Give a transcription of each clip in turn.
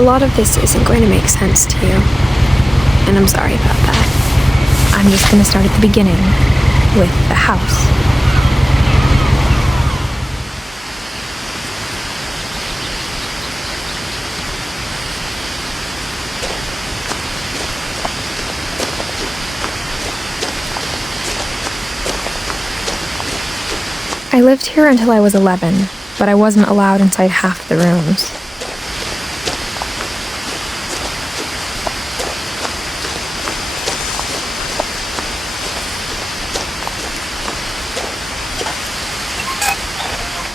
A lot of this isn't going to make sense to you, and I'm sorry about that. I'm just going to start at the beginning, with the house. I lived here until I was 11, but I wasn't allowed inside half the rooms.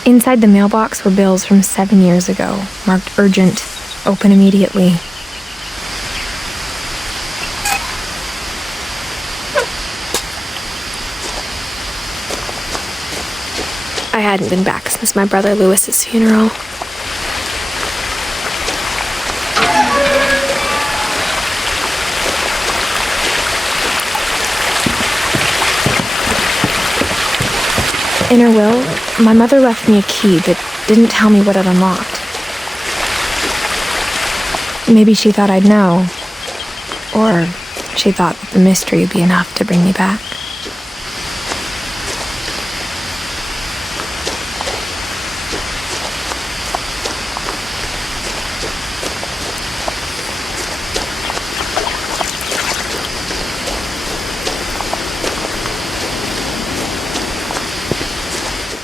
Inside the mailbox were bills from 7 years ago, marked urgent, open immediately. I hadn't been back since my brother Lewis's funeral. In her will, my mother left me a key but didn't tell me what it unlocked. Maybe she thought I'd know, or she thought that the mystery would be enough to bring me back.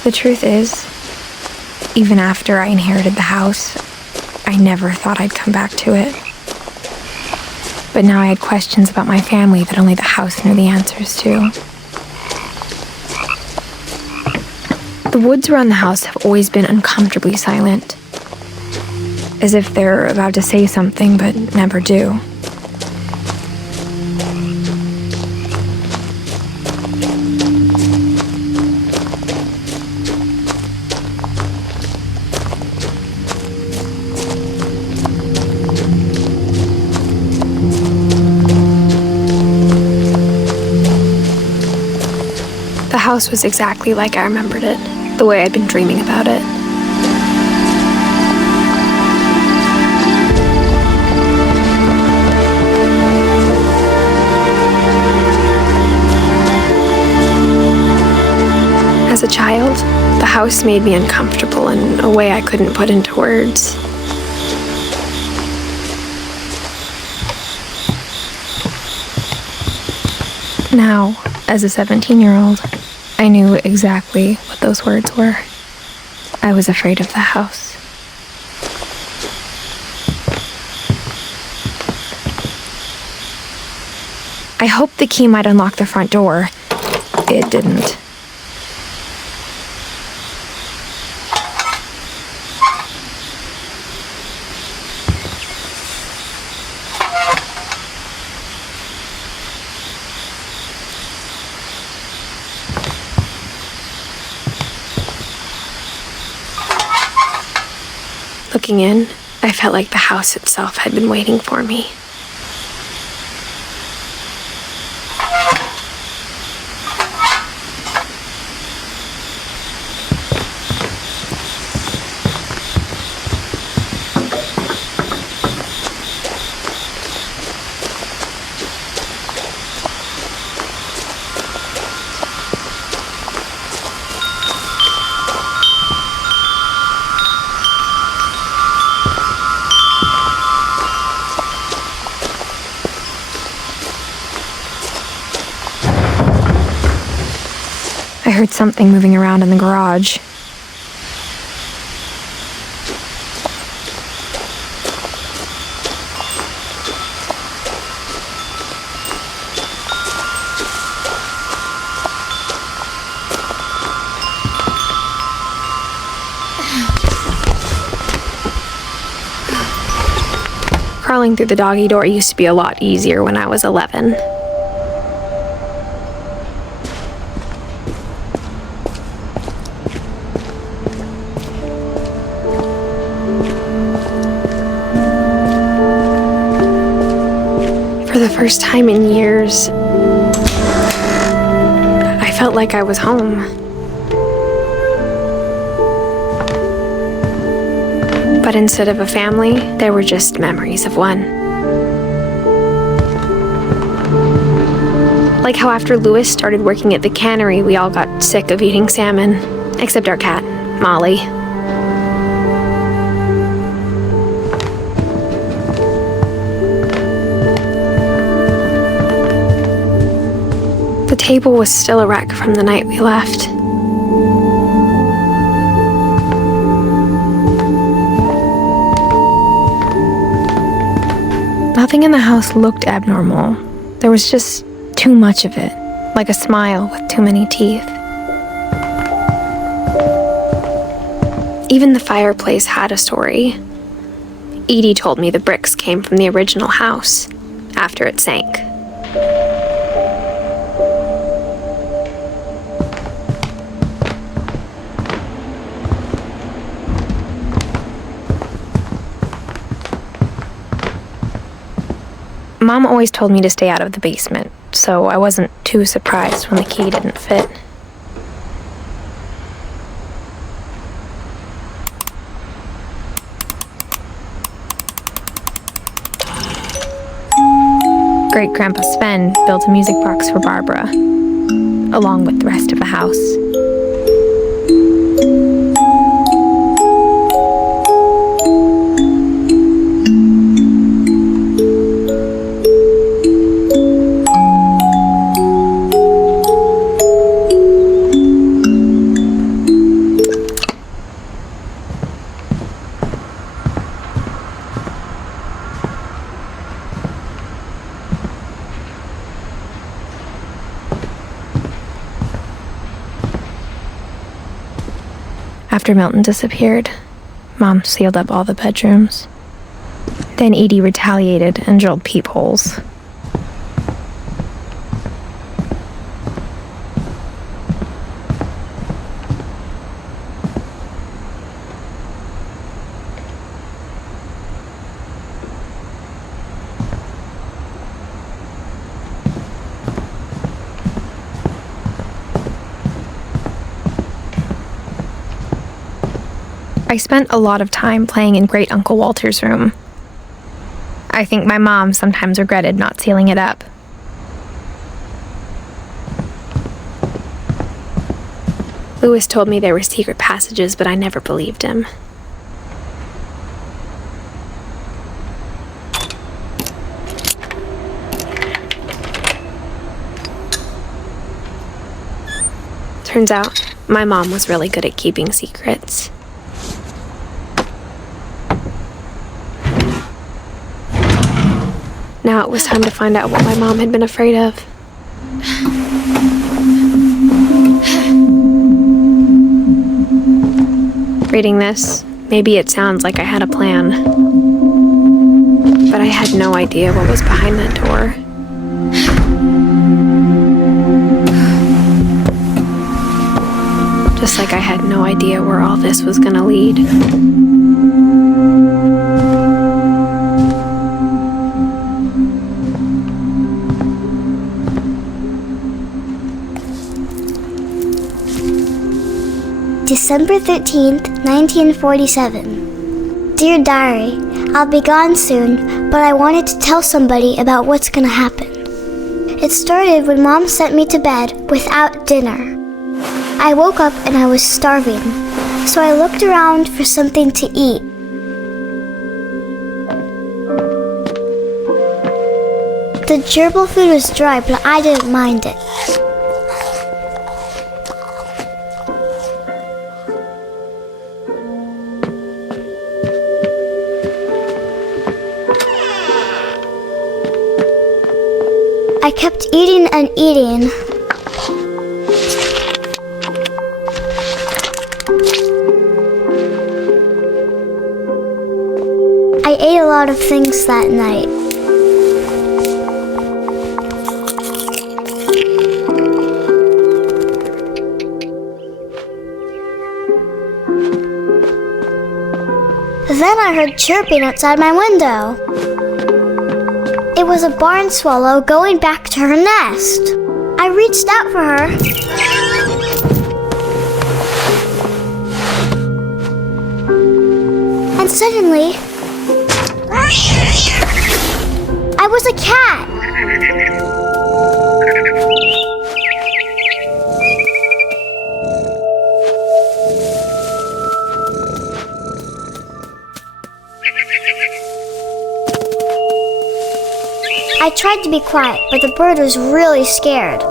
The truth is, even after I inherited the house, I never thought I'd come back to it. But now I had questions about my family that only the house knew the answers to. The woods around the house have always been uncomfortably silent, as if they're about to say something but never do. The house was exactly like I remembered it, the way I'd been dreaming about it. As a child, the house made me uncomfortable in a way I couldn't put into words. Now, as a 17-year-old, I knew exactly what those words were. I was afraid of the house. I hoped the key might unlock the front door. It didn't. Looking in, I felt like the house itself had been waiting for me. I heard something moving around in the garage. Crawling through the doggy door used to be a lot easier when I was 11. For the first time in years, I felt like I was home. But But instead of a family, there were just memories of one. Like how after Louis started working at the cannery, we all got sick of eating salmon, except our cat, Molly. The table was still a wreck from the night we left. Nothing in the house looked abnormal. There was just too much of it, like a smile with too many teeth. Even the fireplace had a story. Edie told me the bricks came from the original house, after it sank. Mom always told me to stay out of the basement, so I wasn't too surprised when the key didn't fit. Great-Grandpa Sven built a music box for Barbara, along with the rest of the house. After Milton disappeared, Mom sealed up all the bedrooms. Then Edie retaliated and drilled peepholes. I spent a lot of time playing in Great Uncle Walter's room. I think my mom sometimes regretted not sealing it up. Louis told me there were secret passages, but I never believed him. Turns out, my mom was really good at keeping secrets. Now it was time to find out what my mom had been afraid of. Reading this, maybe it sounds like I had a plan. But I had no idea what was behind that door. Just like I had no idea where all this was gonna lead. December 13th, 1947. Dear Diary, I'll be gone soon, but I wanted to tell somebody about what's gonna happen. It started when Mom sent me to bed without dinner. I woke up and I was starving, so I looked around for something to eat. The gerbil food was dry, but I didn't mind it. I kept eating and eating. I ate a lot of things that night. Then I heard chirping outside my window. It was a barn swallow going back to her nest. I reached out for her. And suddenly, I was a cat. I tried to be quiet, but the bird was really scared.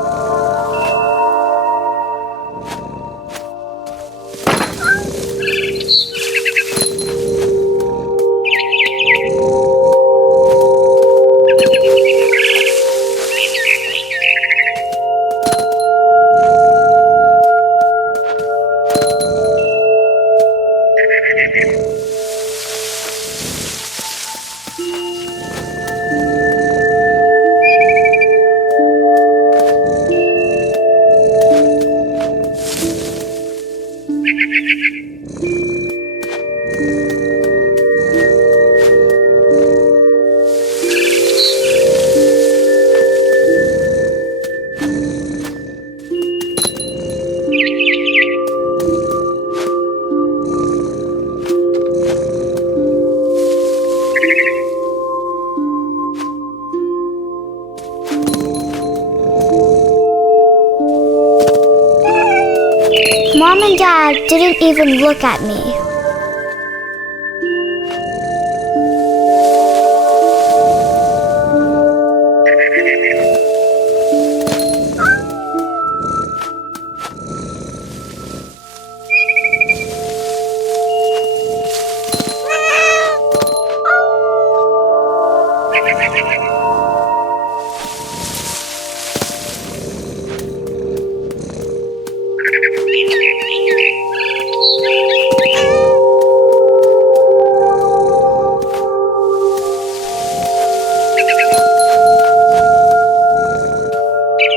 Mom and Dad didn't even look at me.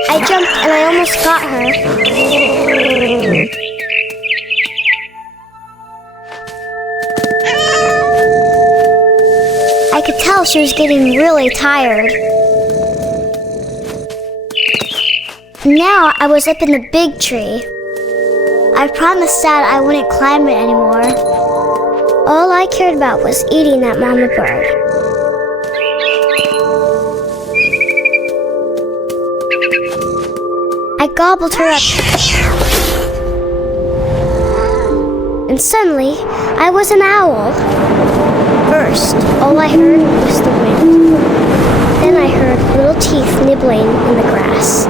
I jumped and I almost got her. I could tell she was getting really tired. Now I was up in the big tree. I promised Dad I wouldn't climb it anymore. All I cared about was eating that mama bird. I gobbled her up. And suddenly, I was an owl. First, all I heard was the wind. Then I heard little teeth nibbling in the grass.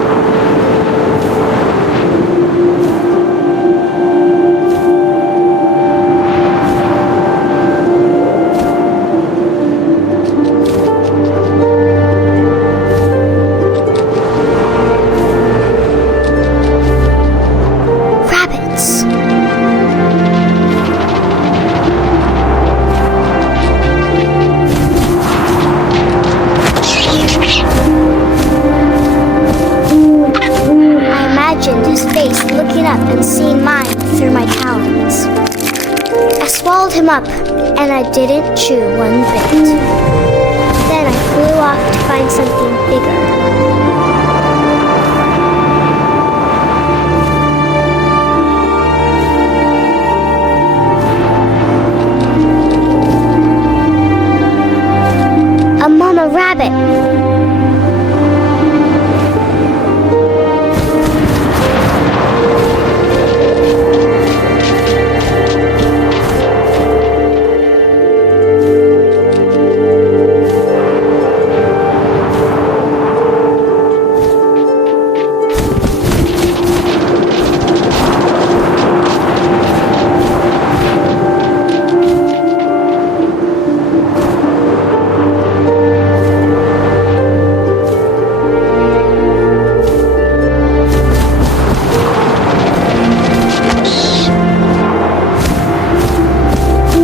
And seeing mine through my talons. I swallowed him up, and I didn't chew one bit. Then I flew off to find something bigger. A mama rabbit.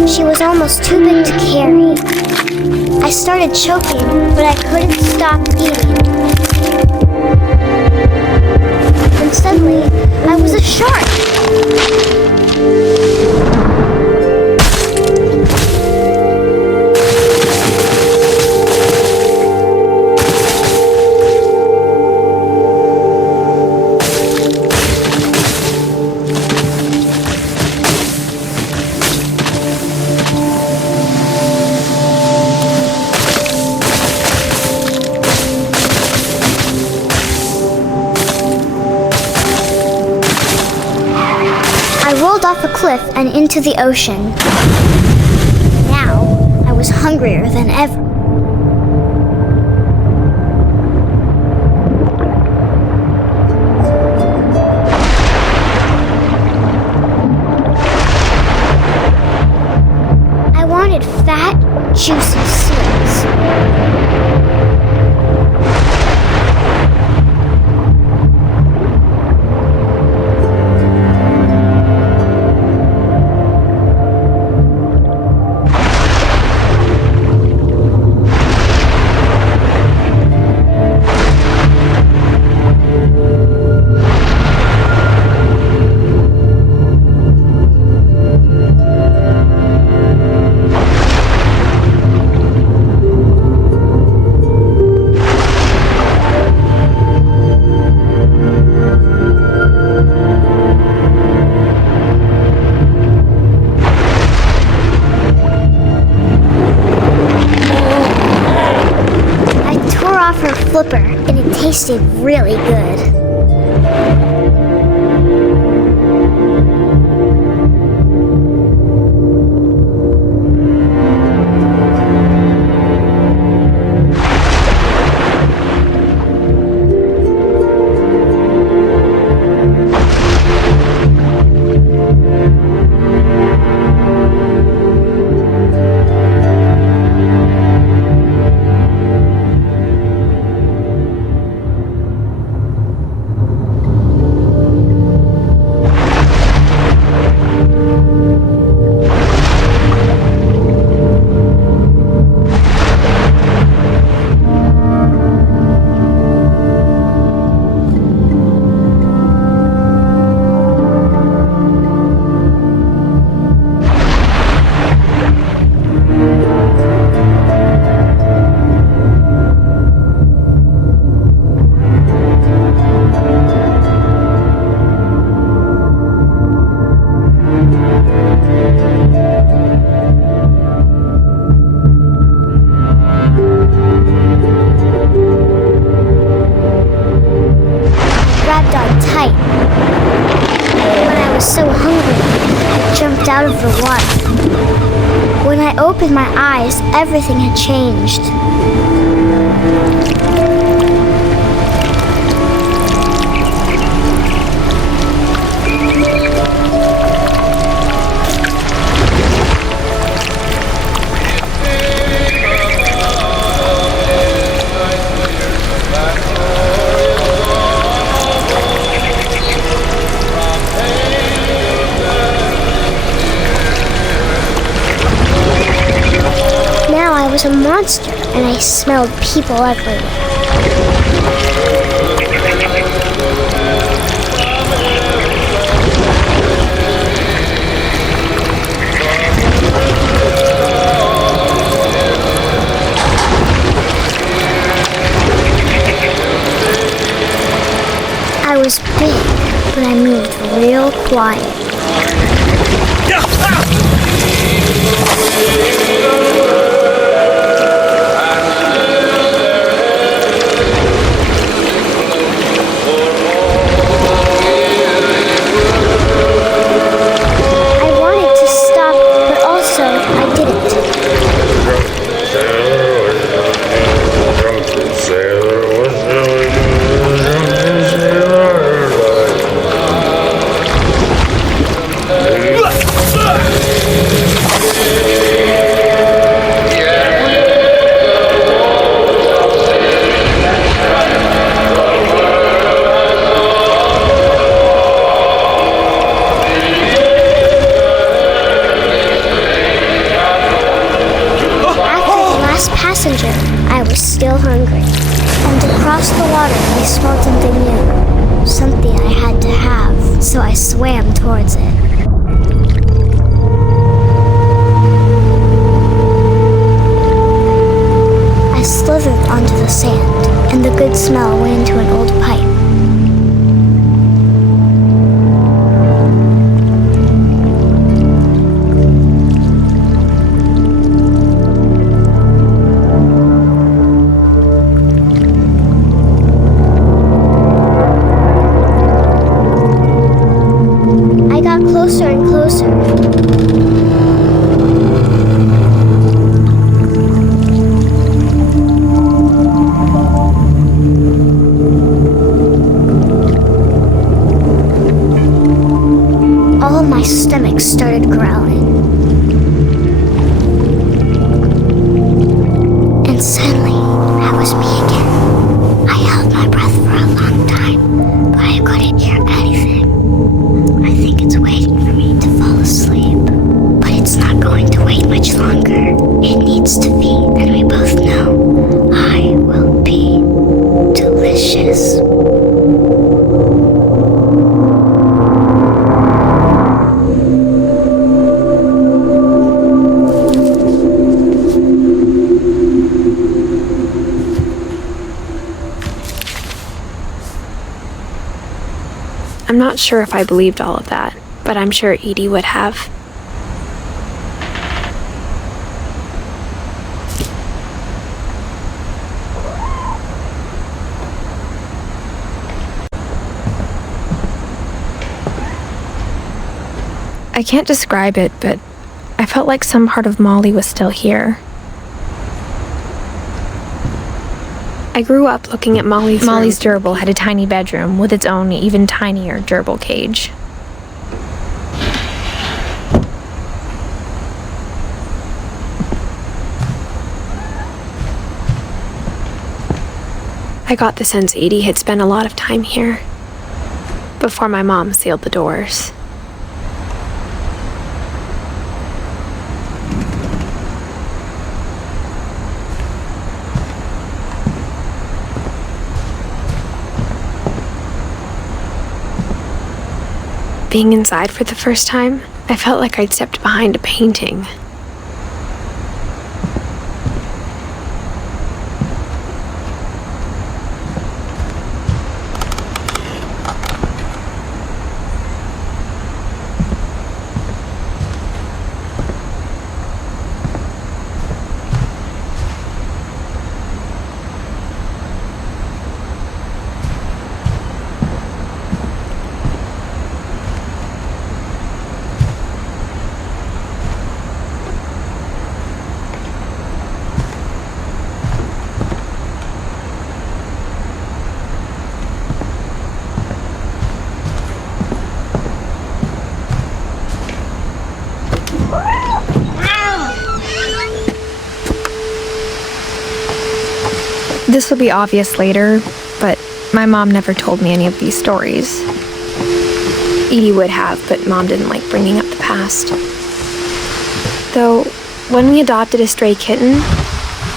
She was almost too big to carry. I started choking, but I couldn't stop eating. And suddenly, I was a shark. cliff and into the ocean. Now, I was hungrier than ever. I wanted fat, juicy seals. Flipper, and it tasted really good. Out of the water. When I opened my eyes, everything had changed. I was a monster, and I smelled people everywhere. I was big, but I moved real quiet. I was still hungry, and across the water I smelled something new, something I had to have, so I swam towards it. I slithered onto the sand, and the good smell went into an old pipe. Closer and closer. started growling. And suddenly, I was me again. I held my breath for a long time, but I couldn't hear anything. I think it's waiting for me to fall asleep. But it's not going to wait much longer. It needs to feed, and we both know I will be delicious. I'm not sure if I believed all of that, but I'm sure Edie would have. I can't describe it, but I felt like some part of Molly was still here. I grew up looking at Molly's gerbil had a tiny bedroom with its own even tinier gerbil cage. I got the sense Edie had spent a lot of time here before my mom sealed the doors. Being inside for the first time, I felt like I'd stepped behind a painting. This will be obvious later, but my mom never told me any of these stories. Edie would have, but Mom didn't like bringing up the past. Though, when we adopted a stray kitten,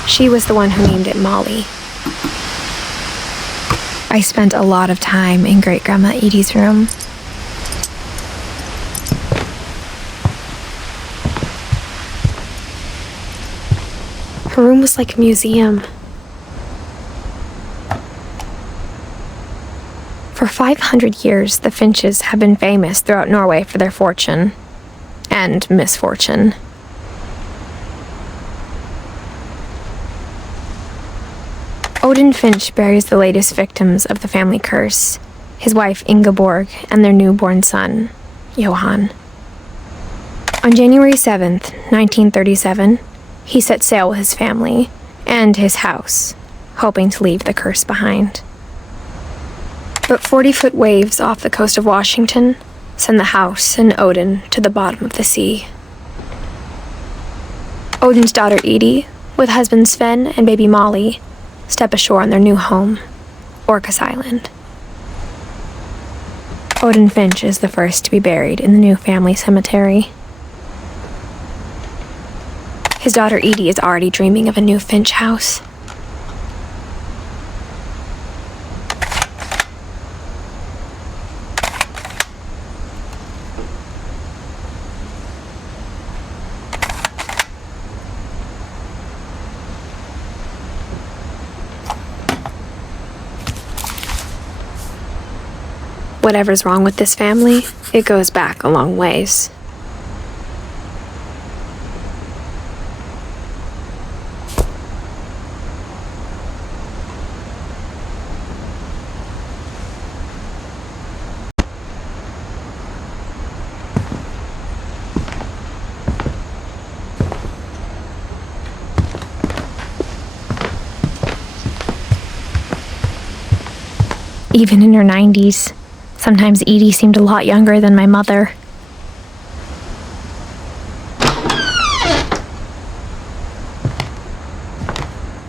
she was the one who named it Molly. I spent a lot of time in Great-Grandma Edie's room. Her room was like a museum. For 500 years, the Finches have been famous throughout Norway for their fortune and misfortune. Odin Finch buries the latest victims of the family curse, his wife Ingeborg and their newborn son, Johan. On January 7th, 1937, he set sail with his family and his house, hoping to leave the curse behind. But 40-foot waves off the coast of Washington send the house and Odin to the bottom of the sea. Odin's daughter Edie, with husband Sven and baby Molly, step ashore on their new home, Orcas Island. Odin Finch is the first to be buried in the new family cemetery. His daughter Edie is already dreaming of a new Finch house. Whatever's wrong with this family, it goes back a long ways. Even in her 90s, sometimes Edie seemed a lot younger than my mother.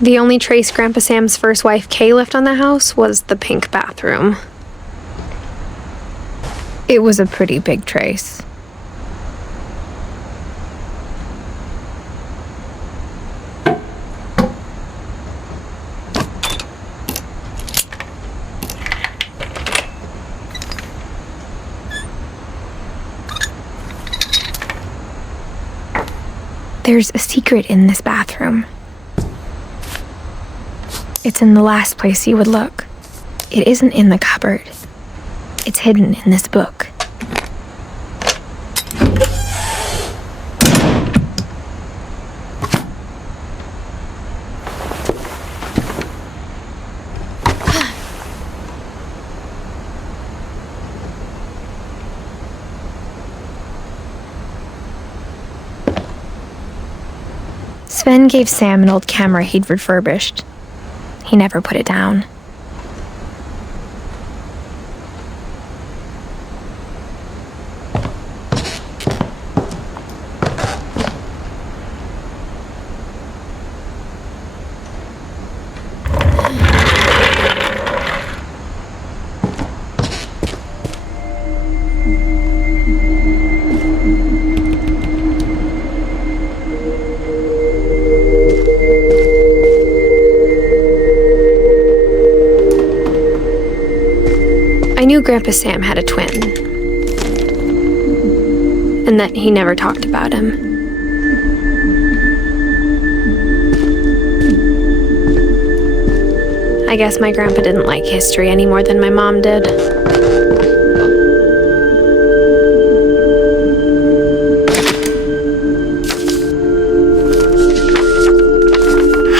The only trace Grandpa Sam's first wife, Kay, left on the house was the pink bathroom. It was a pretty big trace. There's a secret in this bathroom. It's in the last place you would look. It isn't in the cupboard. It's hidden in this book. Sven gave Sam an old camera he'd refurbished. He never put it down. I knew Grandpa Sam had a twin, and that he never talked about him. I guess my grandpa didn't like history any more than my mom did.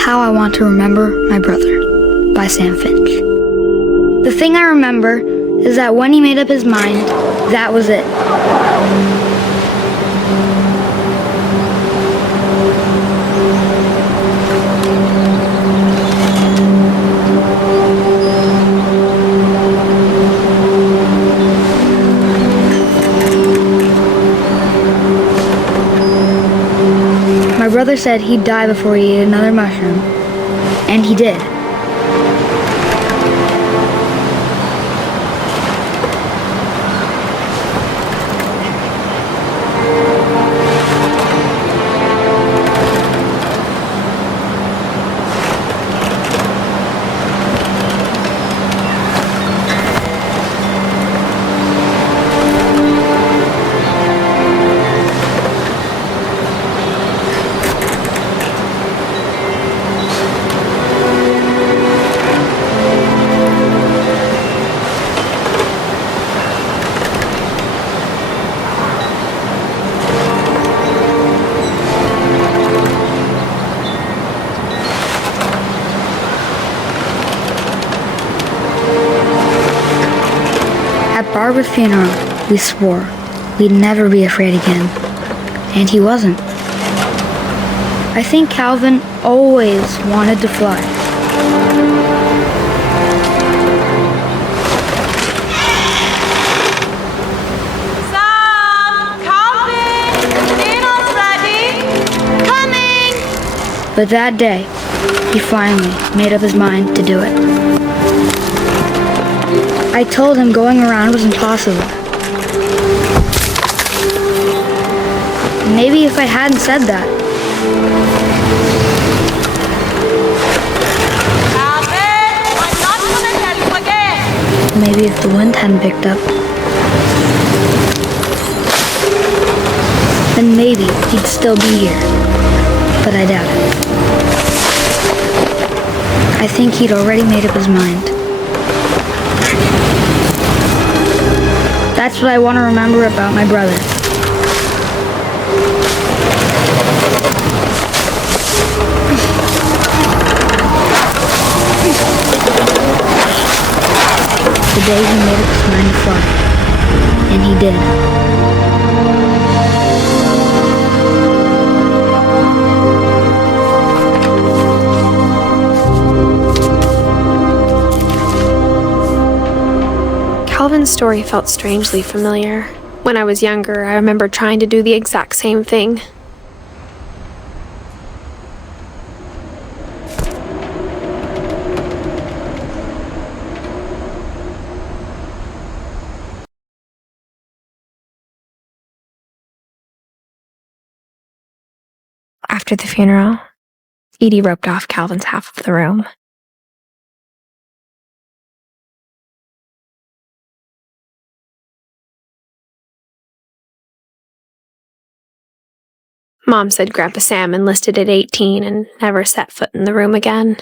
How I Want to Remember My Brother by Sam Finch. The thing I remember is that when he made up his mind, that was it. My brother said he'd die before he ate another mushroom, and he did. At Barbara's funeral, we swore we'd never be afraid again, and he wasn't. I think Calvin always wanted to fly. Sam! Calvin! Dinner's ready! Coming! But that day, he finally made up his mind to do it. I told him going around was impossible. Maybe if I hadn't said that. Calvin! I'm not gonna tell you again! Maybe if the wind hadn't picked up. Then maybe he'd still be here. But I doubt it. I think he'd already made up his mind. That's what I want to remember about my brother. The day he made up his mind to fly. And he did. Calvin's story felt strangely familiar. When I was younger, I remember trying to do the exact same thing. After the funeral, Edie roped off Calvin's half of the room. Mom said Grandpa Sam enlisted at 18 and never set foot in the room again.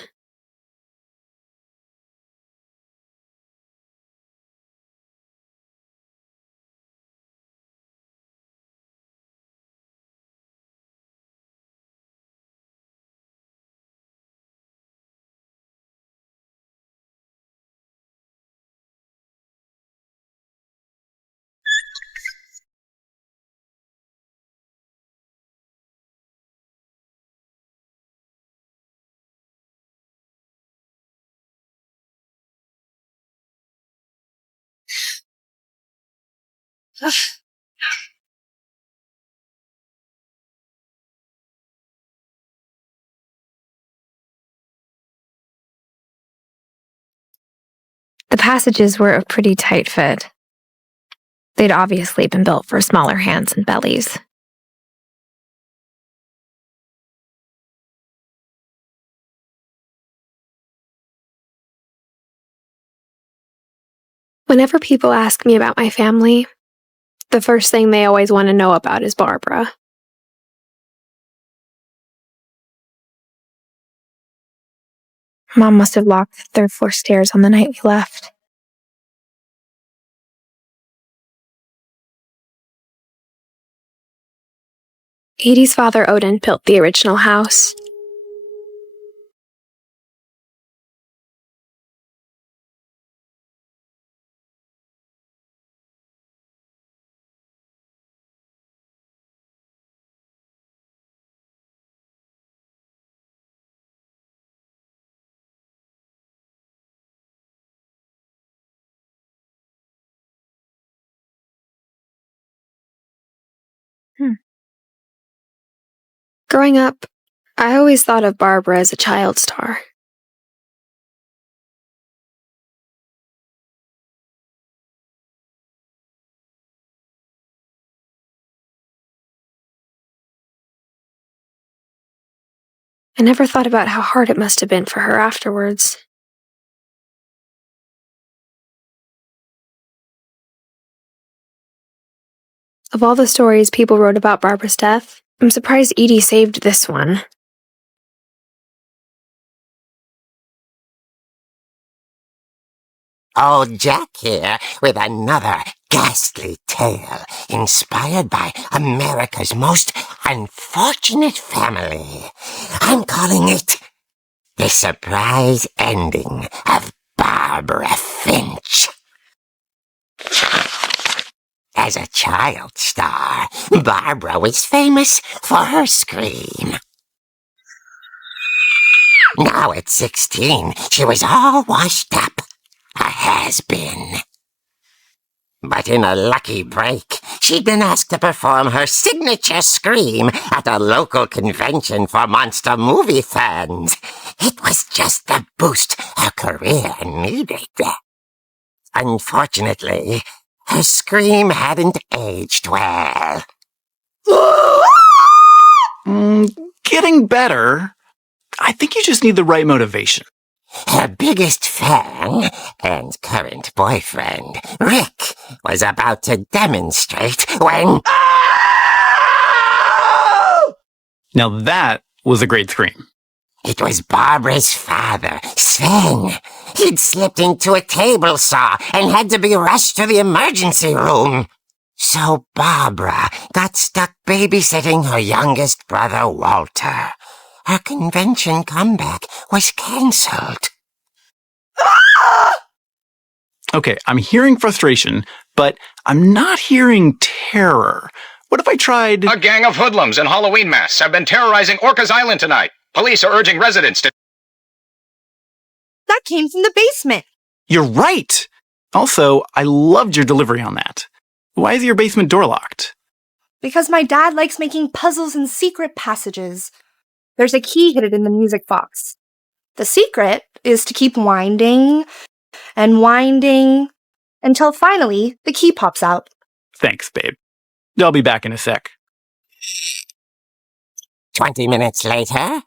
The passages were a pretty tight fit. They'd obviously been built for smaller hands and bellies. Whenever people ask me about my family, the first thing they always want to know about is Barbara. Mom must have locked the third floor stairs on the night we left. Edie's father, Odin, built the original house. Growing up, I always thought of Barbara as a child star. I never thought about how hard it must have been for her afterwards. Of all the stories people wrote about Barbara's death, I'm surprised Edie saved this one. Old Jack here with another ghastly tale inspired by America's most unfortunate family. I'm calling it The Surprise Ending of Barbara Finch. As a child star, Barbara was famous for her scream. Now at 16, she was all washed up. A has-been. But in a lucky break, she'd been asked to perform her signature scream at a local convention for monster movie fans. It was just the boost her career needed. Unfortunately, her scream hadn't aged well. Getting better. I think you just need the right motivation. Her biggest fan and current boyfriend, Rick, was about to demonstrate when... Now that was a great scream. It was Barbara's father, Sven. He'd slipped into a table saw and had to be rushed to the emergency room. So Barbara got stuck babysitting her youngest brother, Walter. Her convention comeback was cancelled. Okay, I'm hearing frustration, but I'm not hearing terror. What if I tried... A gang of hoodlums in Halloween masks have been terrorizing Orcas Island tonight. Police are urging residents to... That came from the basement. You're right! Also, I loved your delivery on that. Why is your basement door locked? Because my dad likes making puzzles and secret passages. There's a key hidden in the music box. The secret is to keep winding and winding until finally the key pops out. Thanks, babe. I'll be back in a sec. 20 minutes later,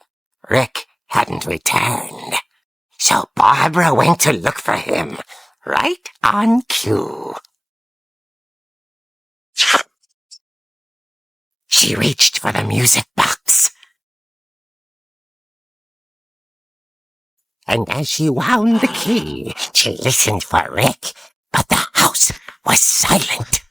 Rick hadn't returned. So Barbara went to look for him, right on cue. She reached for the music box. And as she wound the key, she listened for Rick, but the house was silent.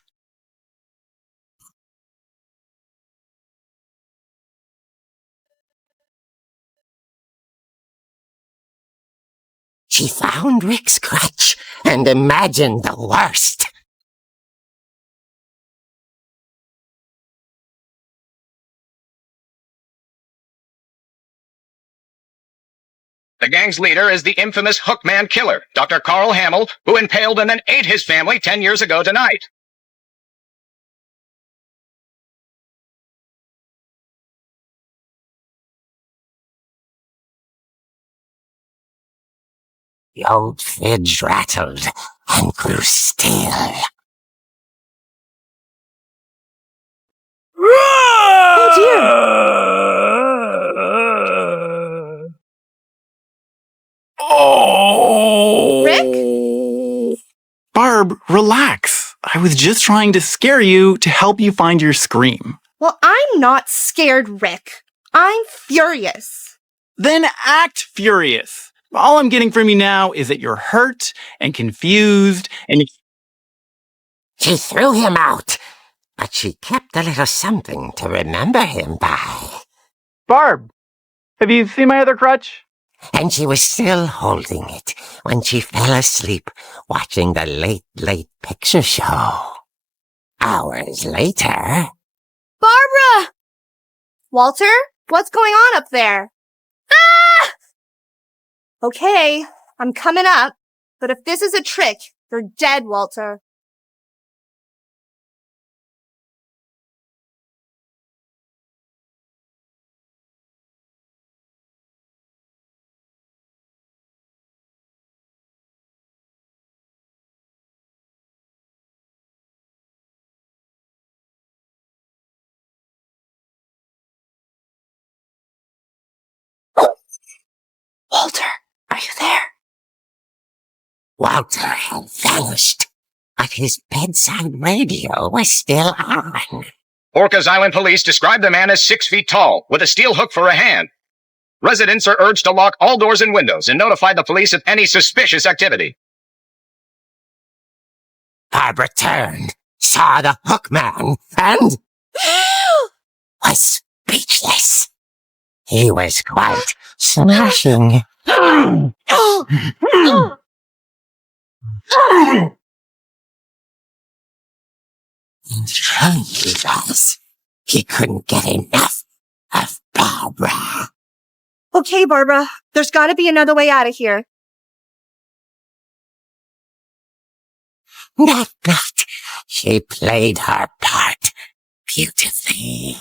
She found Rick's crutch and imagined the worst. The gang's leader is the infamous Hookman killer, Dr. Carl Hamill, who impaled and then ate his family 10 years ago tonight. The old fridge rattled and grew still. Oh dear! Oh! Rick? Barb, relax. I was just trying to scare you to help you find your scream. Well, I'm not scared, Rick. I'm furious. Then act furious. All I'm getting from you now is that you're hurt and confused and... She threw him out, but she kept a little something to remember him by. Barb, have you seen my other crutch? And she was still holding it when she fell asleep watching the late picture show. Hours later... Barbara! Walter, what's going on up there? Ah! Okay, I'm coming up, but if this is a trick, you're dead, Walter. Walter, are you there? Walter had vanished, but his bedside radio was still on. Orcas Island police describe the man as 6 feet tall, with a steel hook for a hand. Residents are urged to lock all doors and windows and notify the police of any suspicious activity. Barbara turned, saw the hook man, and was speechless. He was quite smashing. And he was. He couldn't get enough of Barbara. Okay, Barbara, there's gotta be another way out of here. That night, she played her part beautifully.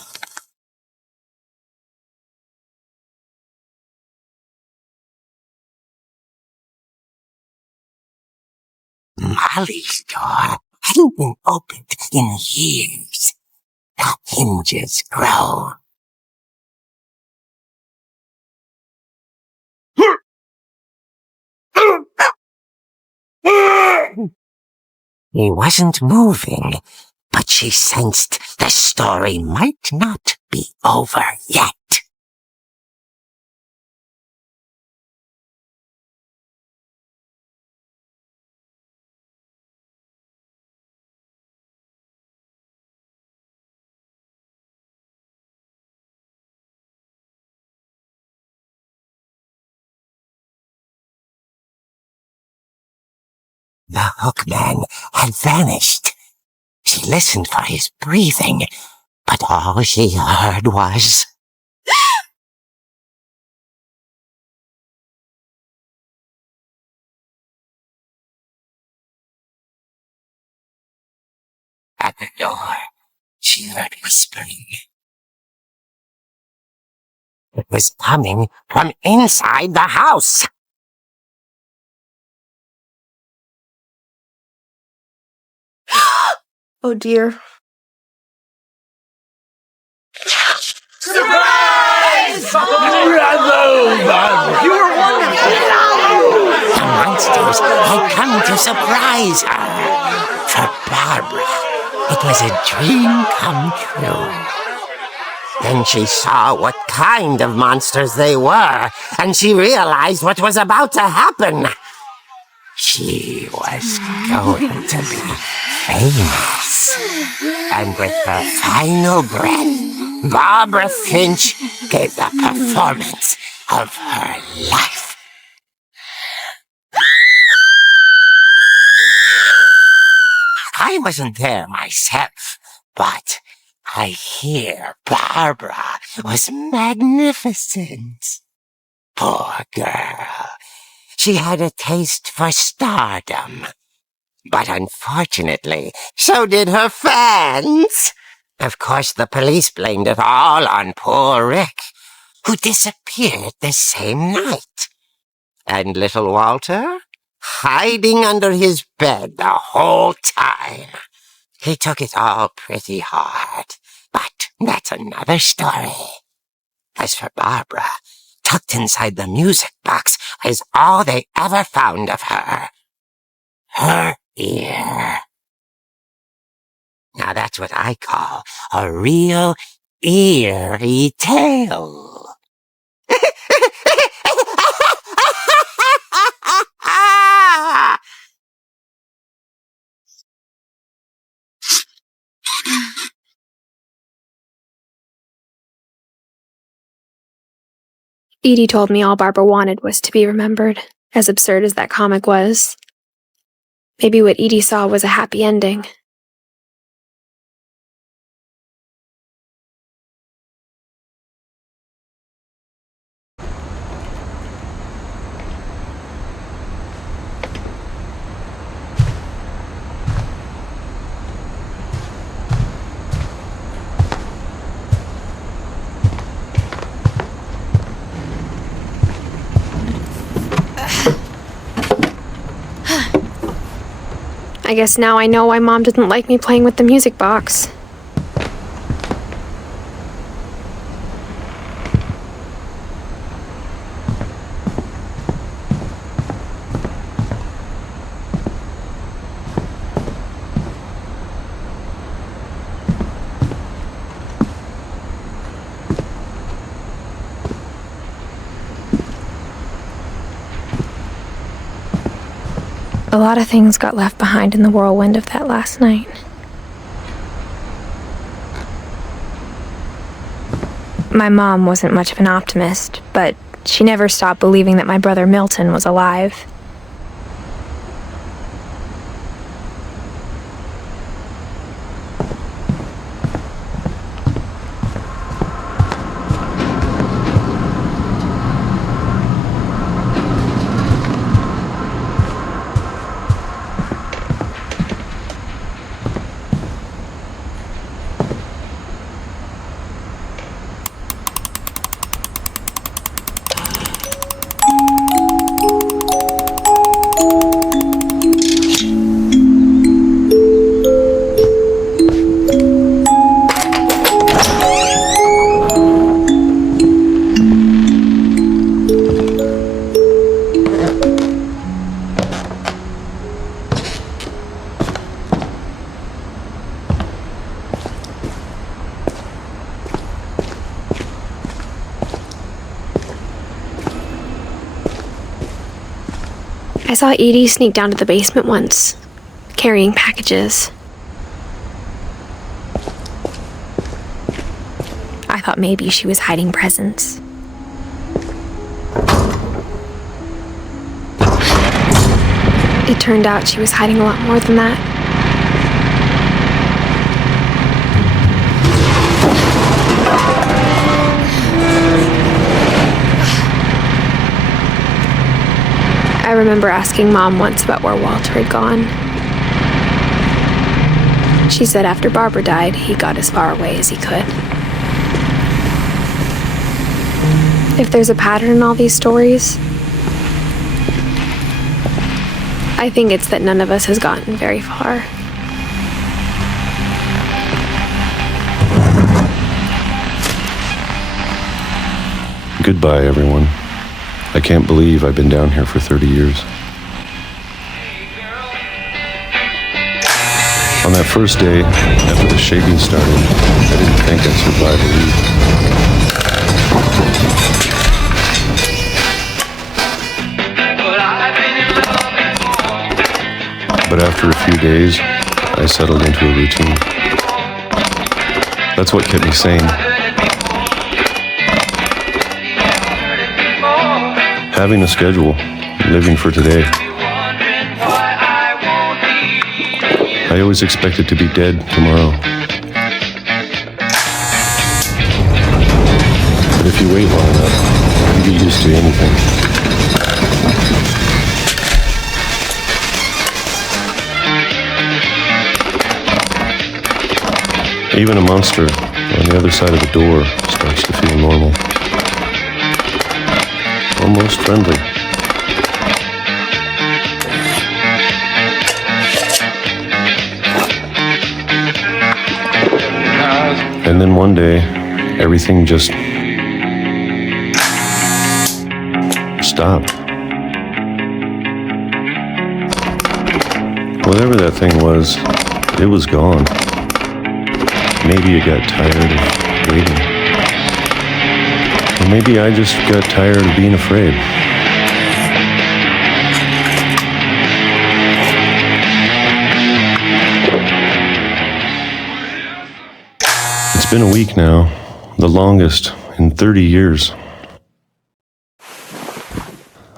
Molly's door hadn't been opened in years. The hinges grow. He wasn't moving, but she sensed the story might not be over yet. The hookman had vanished. She listened for his breathing, but all she heard was... At the door, she heard whispering. It was coming from inside the house. Oh dear. Surprise! The monsters had come to surprise her. For Barbara, it was a dream come true. Then she saw what kind of monsters they were, and she realized what was about to happen. She was going to be famous. And with her final breath, Barbara Finch gave the performance of her life. I wasn't there myself, but I hear Barbara was magnificent. Poor girl. She had a taste for stardom. But unfortunately, so did her fans. Of course, the police blamed it all on poor Rick, who disappeared the same night. And little Walter, hiding under his bed the whole time. He took it all pretty hard, but that's another story. As for Barbara, tucked inside the music box is all they ever found of her. Her ear. Now that's what I call a real eerie tale. Edie told me all Barbara wanted was to be remembered, as absurd as that comic was. Maybe what Edie saw was a happy ending. I guess now I know why Mom didn't like me playing with the music box. A lot of things got left behind in the whirlwind of that last night. My mom wasn't much of an optimist, but she never stopped believing that my brother Milton was alive. I saw Edie sneak down to the basement once, carrying packages. I thought maybe she was hiding presents. It turned out she was hiding a lot more than that. I remember asking Mom once about where Walter had gone. She said after Barbara died, he got as far away as he could. If there's a pattern in all these stories, I think it's that none of us has gotten very far. Goodbye, everyone. I can't believe I've been down here for 30 years. On that first day, after the shaking started, I didn't think I'd survive a week. But after a few days, I settled into a routine. That's what kept me sane. Having a schedule, living for today. I always expected to be dead tomorrow. But if you wait long enough, you get used to anything. Even a monster on the other side of the door starts to feel normal. Almost friendly. And then one day, everything just stopped. Whatever that thing was, it was gone. Maybe it got tired of waiting. Or maybe I just got tired of being afraid. It's been a week now, the longest in 30 years.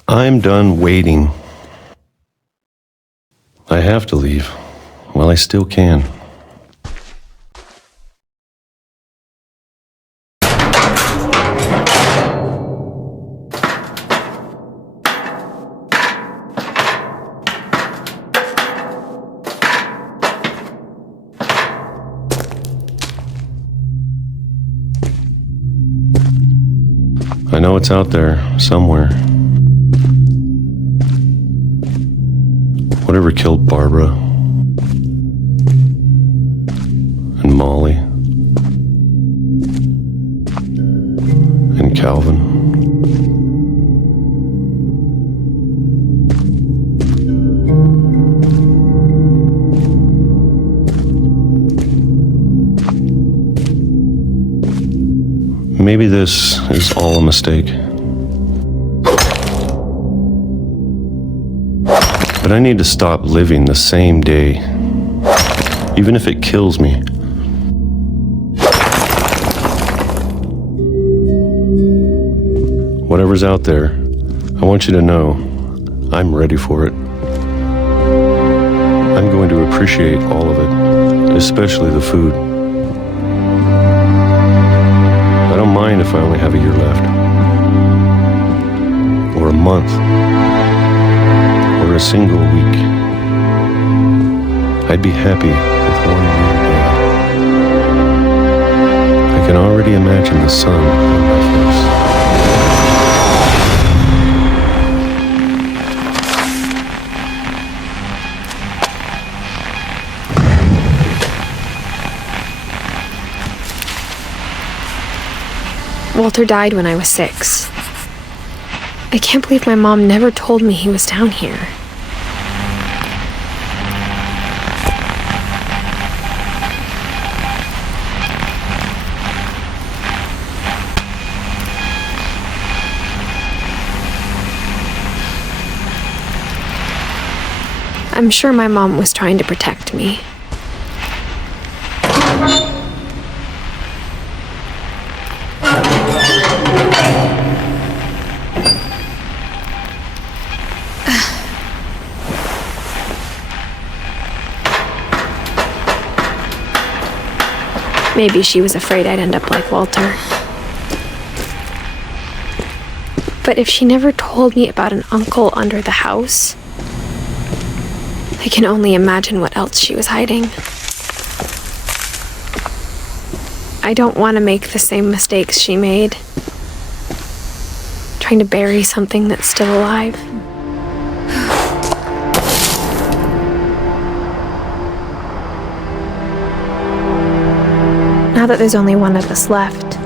I'm done waiting. I have to leave while I still can. I know it's out there, somewhere. Whatever killed Barbara and Molly and Calvin. Maybe this is all a mistake. But I need to stop living the same day, even if it kills me. Whatever's out there, I want you to know I'm ready for it. I'm going to appreciate all of it, especially the food. I don't mind if I only have a year left, or a month, or a single week. I'd be happy with 1 more day. I can already imagine the sun on my face. Walter died when I was 6. I can't believe my mom never told me he was down here. I'm sure my mom was trying to protect me. Maybe she was afraid I'd end up like Walter. But if she never told me about an uncle under the house, I can only imagine what else she was hiding. I don't want to make the same mistakes she made, trying to bury something that's still alive. Now that there's only one of us left,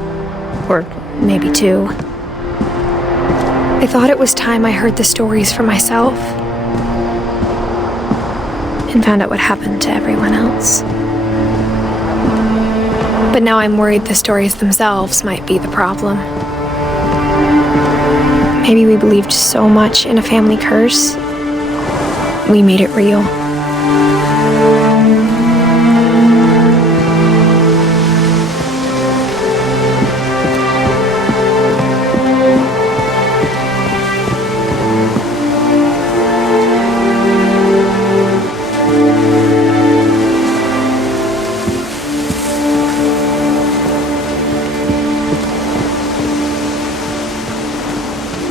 or maybe 2, I thought it was time I heard the stories for myself and found out what happened to everyone else. But now I'm worried the stories themselves might be the problem. Maybe we believed so much in a family curse, we made it real.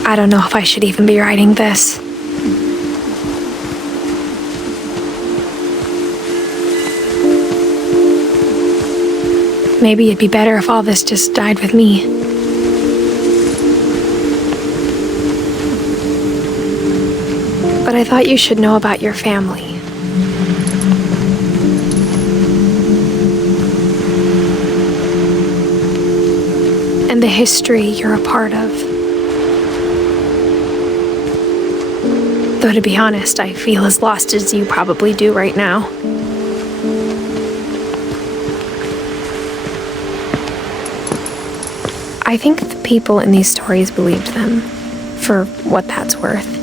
I don't know if I should even be writing this. Maybe it'd be better if all this just died with me. But I thought you should know about your family. And the history you're a part of. Though to be honest, I feel as lost as you probably do right now. I think the people in these stories believed them, for what that's worth.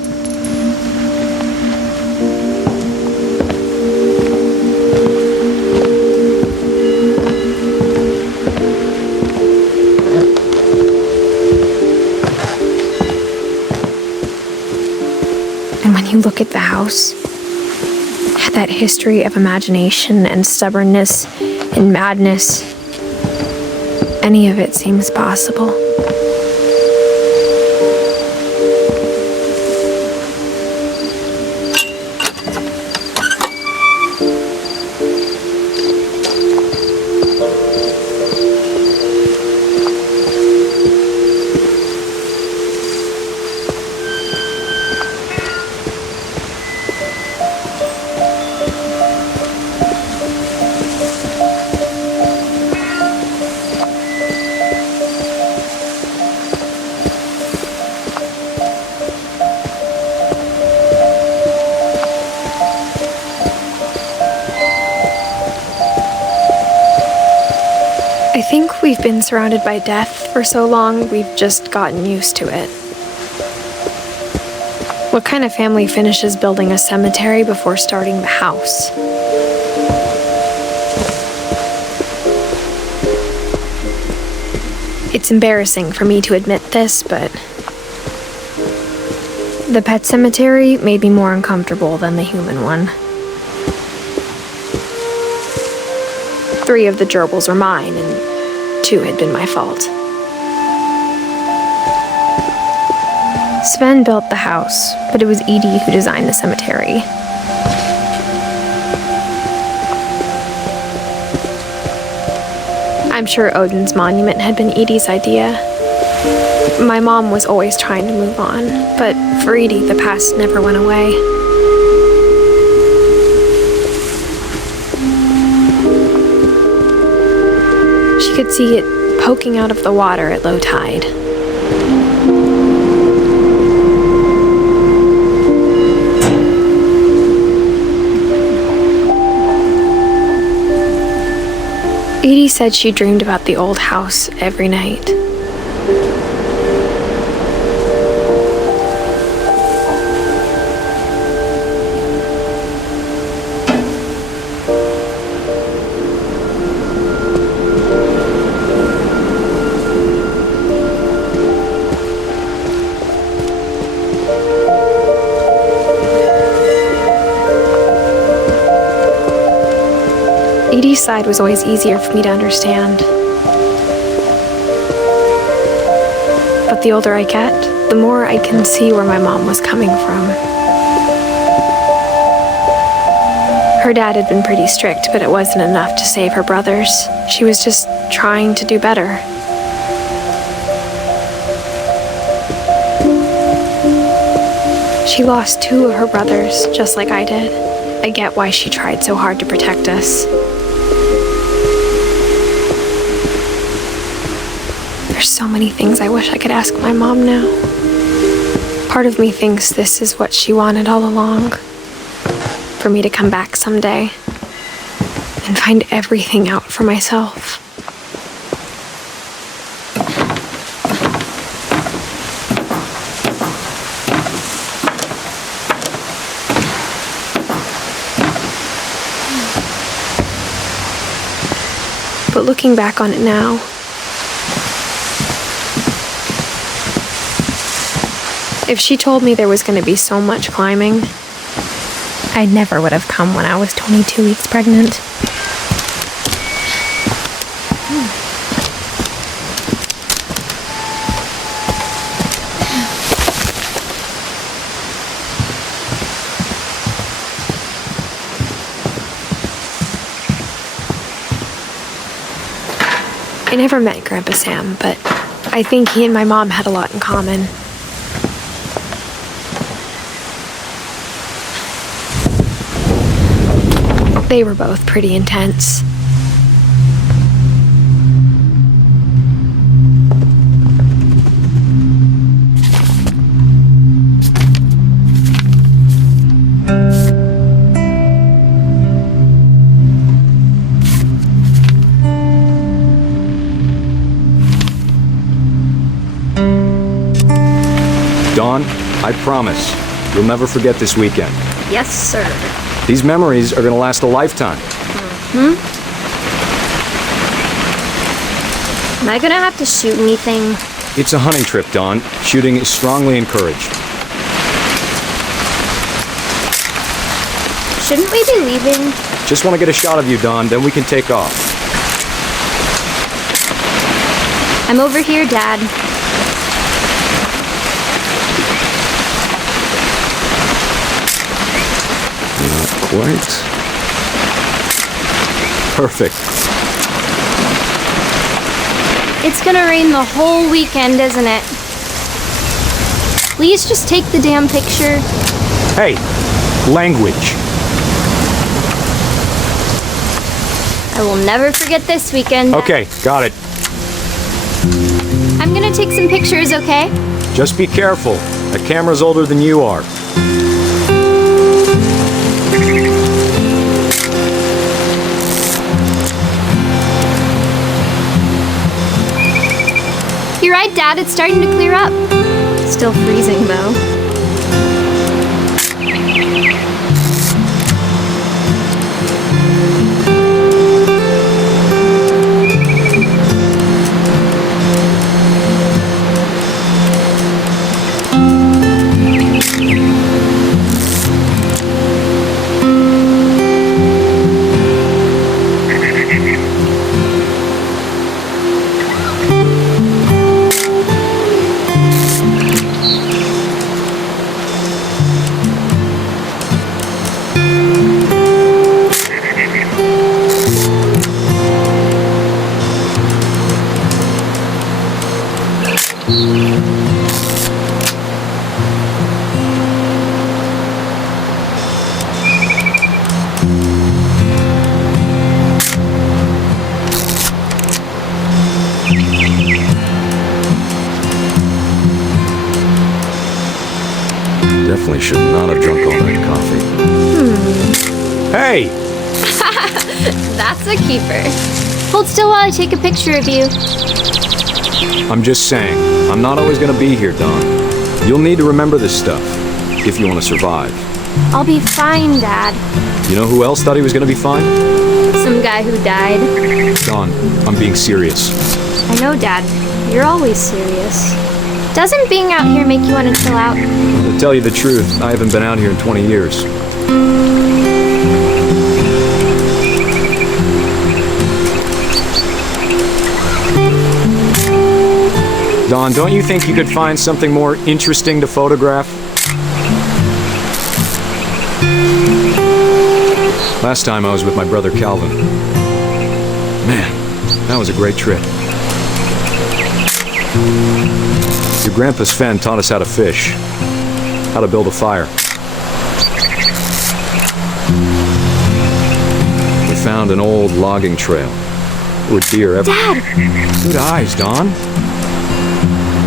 And when you look at the house, that history of imagination and stubbornness and madness, any of it seems possible. I think we've been surrounded by death for so long, we've just gotten used to it. What kind of family finishes building a cemetery before starting the house? It's embarrassing for me to admit this, but the pet cemetery made me more uncomfortable than the human one. 3 of the gerbils were mine, and 2 had been my fault. Sven built the house, but it was Edie who designed the cemetery. I'm sure Odin's monument had been Edie's idea. My mom was always trying to move on, but for Edie, the past never went away. She could see it poking out of the water at low tide. Edie said she dreamed about the old house every night. Edie's side was always easier for me to understand. But the older I get, the more I can see where my mom was coming from. Her dad had been pretty strict, but it wasn't enough to save her brothers. She was just trying to do better. She lost 2 of her brothers, just like I did. I get why she tried so hard to protect us. There's so many things I wish I could ask my mom now. Part of me thinks this is what she wanted all along. For me to come back someday and find everything out for myself. But looking back on it now, if she told me there was going to be so much climbing, I never would have come when I was 22 weeks pregnant. I never met Grandpa Sam, but I think he and my mom had a lot in common. They were both pretty intense. Dawn, I promise, you'll never forget this weekend. Yes, sir. These memories are gonna last a lifetime. Am I gonna have to shoot anything? It's a hunting trip, Dawn. Shooting is strongly encouraged. Shouldn't we be leaving? Just want to get a shot of you, Dawn, then we can take off. I'm over here, Dad. Not quite. Perfect. It's gonna rain the whole weekend, isn't it? Please just take the damn picture. Hey, language. I will never forget this weekend. Okay, got it. I'm gonna take some pictures, okay? Just be careful. That camera's older than you are. You're right, Dad. It's starting to clear up. Still freezing, though. Definitely should not have drunk all that coffee. Hey! That's a keeper. Hold still while I take a picture of you. I'm just saying, I'm not always gonna be here, Dawn. You'll need to remember this stuff, if you want to survive. I'll be fine, Dad. You know who else thought he was gonna be fine? Some guy who died. Dawn, I'm being serious. I know, Dad. You're always serious. Doesn't being out here make you want to chill out? To tell you the truth, I haven't been out here in 20 years. Dawn, don't you think you could find something more interesting to photograph? Last time I was with my brother Calvin. Man, that was a great trip. Your grandpa Sven taught us how to fish, how to build a fire. We found an old logging trail. There were deer everywhere. Dad! Good eyes, Dawn.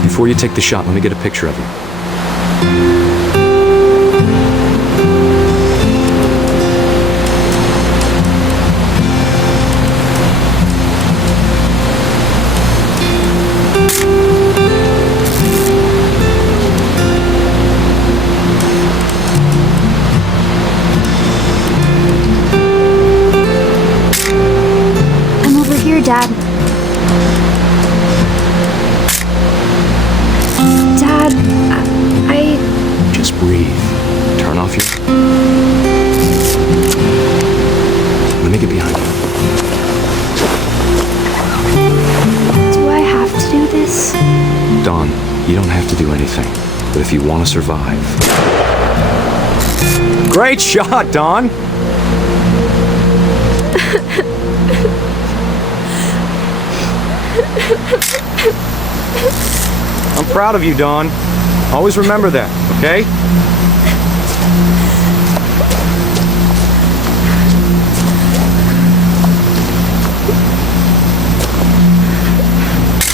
Before you take the shot, let me get a picture of you. I'm over here, Dad. Dad, I... Just breathe. Turn off your... Let me get behind you. Do I have to do this? Dawn, you don't have to do anything. But if you want to survive... Great shot, Dawn! I'm proud of you, Dawn. Always remember that, okay?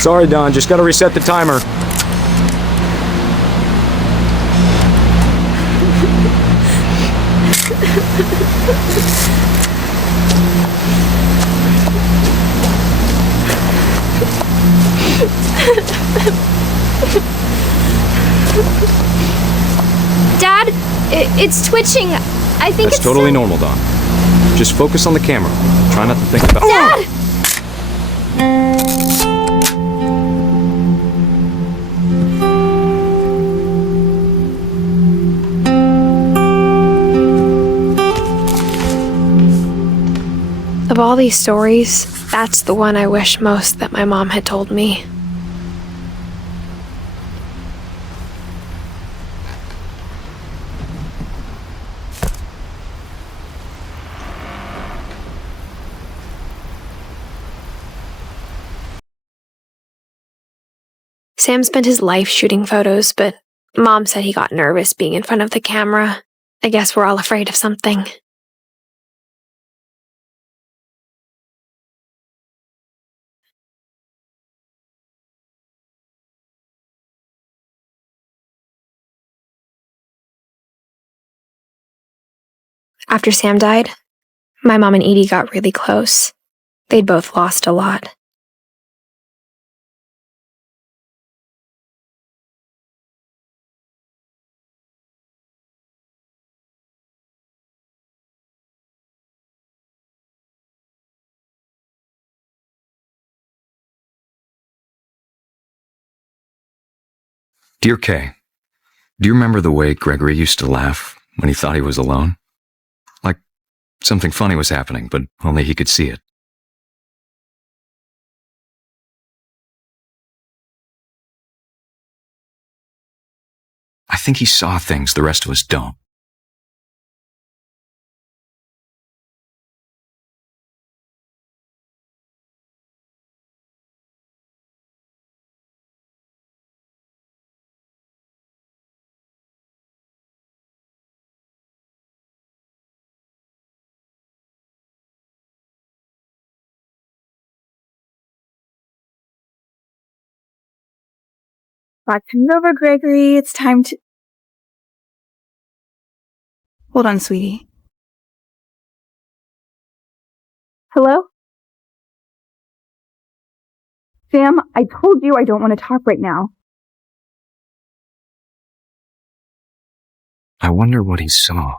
Sorry, Dawn. Just gotta reset the timer. Dad, it's twitching. I think That's totally normal, Dawn. Just focus on the camera. Try not to think about... Dad! Of all these stories, that's the one I wish most that my mom had told me. Sam spent his life shooting photos, but Mom said he got nervous being in front of the camera. I guess we're all afraid of something. After Sam died, my mom and Edie got really close. They'd both lost a lot. Dear Kay, do you remember the way Gregory used to laugh when he thought he was alone? Like something funny was happening, but only he could see it. I think he saw things the rest of us don't. Watching it over, Gregory. It's time to... Hold on, sweetie. Hello? Sam, I told you I don't want to talk right now. I wonder what he saw.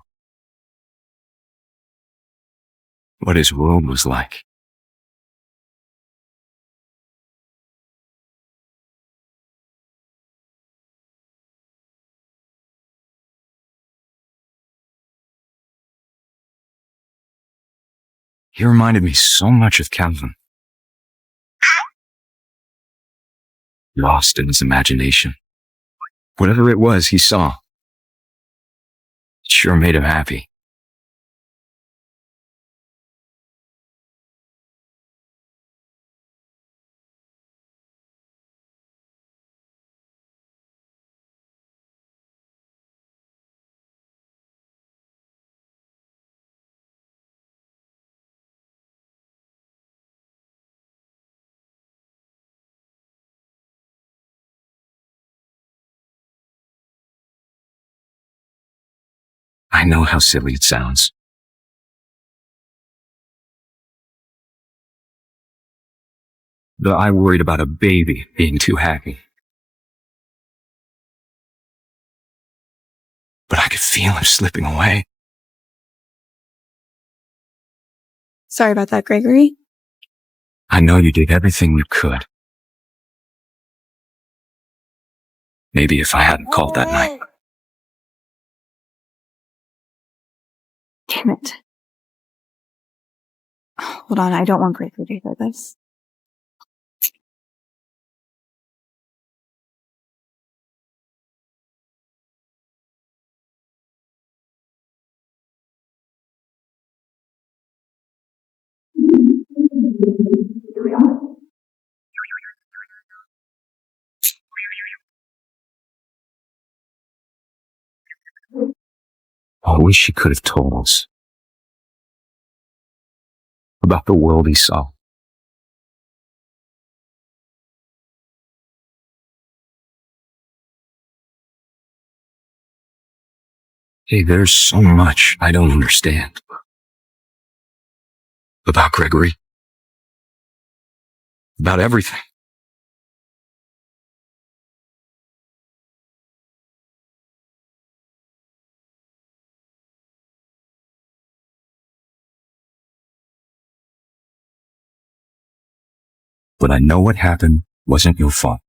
What his world was like. He reminded me so much of Calvin. Lost in his imagination. Whatever it was he saw, it sure made him happy. I know how silly it sounds. But I worried about a baby being too happy. But I could feel him slipping away. Sorry about that, Gregory. I know you did everything you could. Maybe if I hadn't called that night. Damn it. Hold on, I don't want Gregory to hear this. I wish he could have told us about the world he saw. Hey, there's so much I don't understand about Gregory. About everything. But I know what happened wasn't your fault.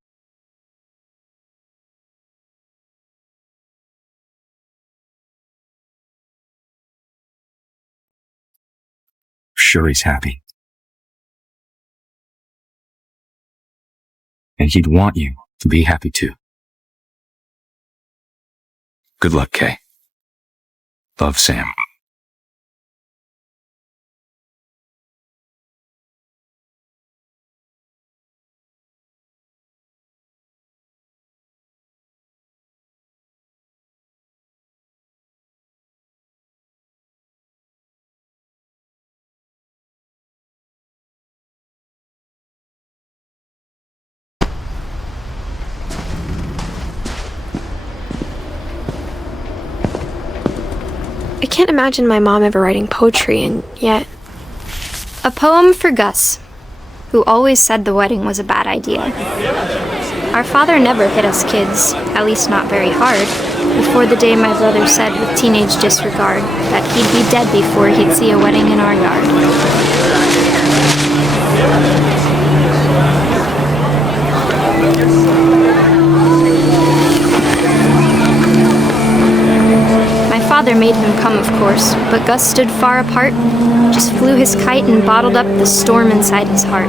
Sure, he's happy. And he'd want you to be happy too. Good luck, Kay. Love, Sam. I can't imagine my mom ever writing poetry, and yet... A poem for Gus, who always said the wedding was a bad idea. Our father never hit us kids, at least not very hard, before the day my brother said with teenage disregard that he'd be dead before he'd see a wedding in our yard. My father made him come, of course, but Gus stood far apart, just flew his kite and bottled up the storm inside his heart.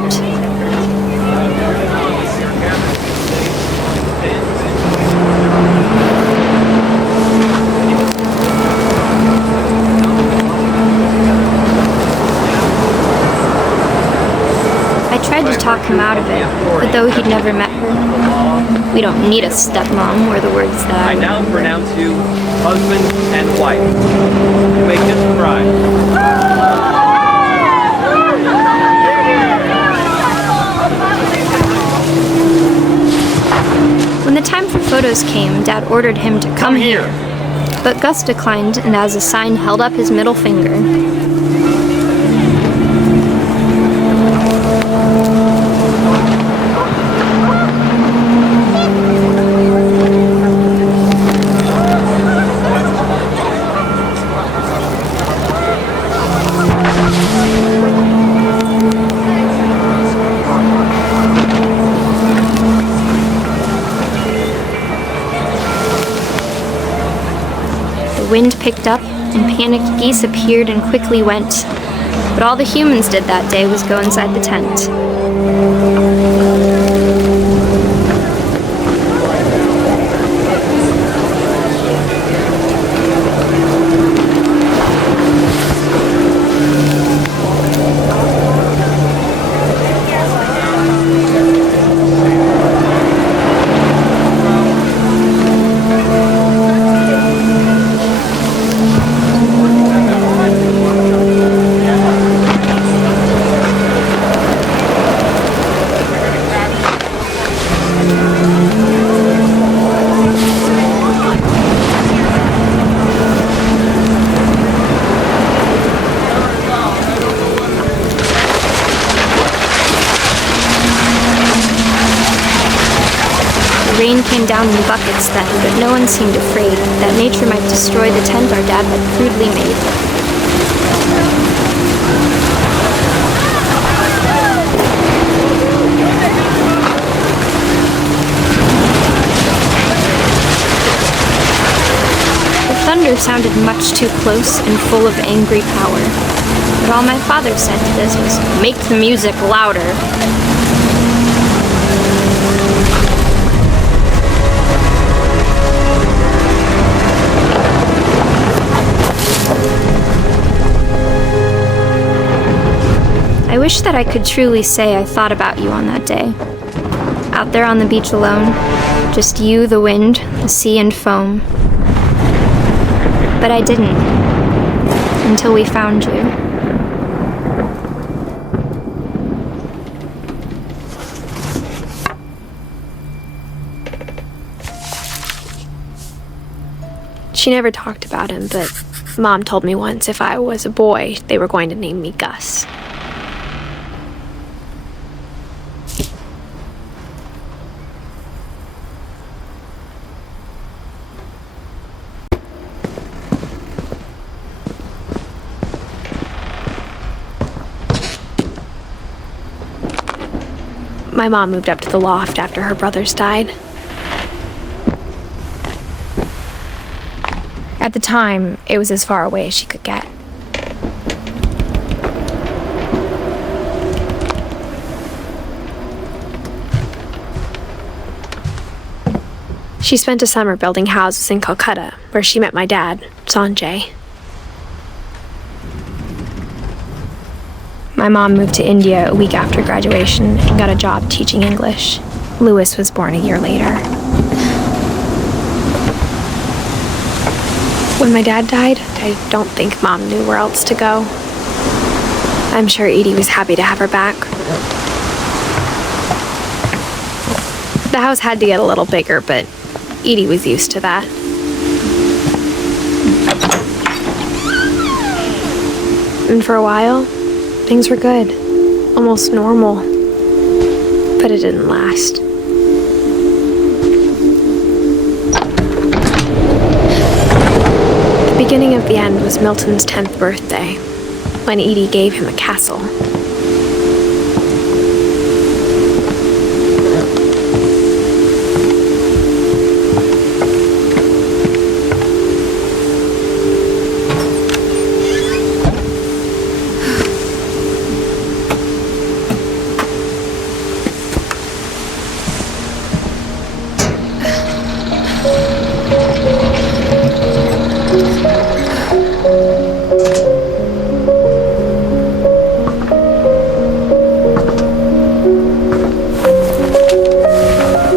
I tried to talk him out of it, but though he'd never met her, we don't need a stepmom were the words that I now pronounce you husband and wife. You may kiss the bride. When the time for photos came, Dad ordered him to come here. But Gus declined and as a sign held up his middle finger. The wind picked up, and panicked geese appeared and quickly went. But all the humans did that day was go inside the tent. came down in buckets then, but no one seemed afraid that nature might destroy the tent our dad had crudely made. The thunder sounded much too close and full of angry power. But all my father said to this was, "Make the music louder." I wish that I could truly say I thought about you on that day. Out there on the beach alone, just you, the wind, the sea, and foam. But I didn't, until we found you. She never talked about him, but Mom told me once if I was a boy, they were going to name me Gus. My mom moved up to the loft after her brothers died. At the time, it was as far away as she could get. She spent a summer building houses in Calcutta, where she met my dad, Sanjay. My mom moved to India a week after graduation and got a job teaching English. Louis was born a year later. When my dad died, I don't think Mom knew where else to go. I'm sure Edie was happy to have her back. The house had to get a little bigger, but Edie was used to that. And for a while, things were good, almost normal, but it didn't last. The beginning of the end was Milton's 10th birthday, when Edie gave him a castle.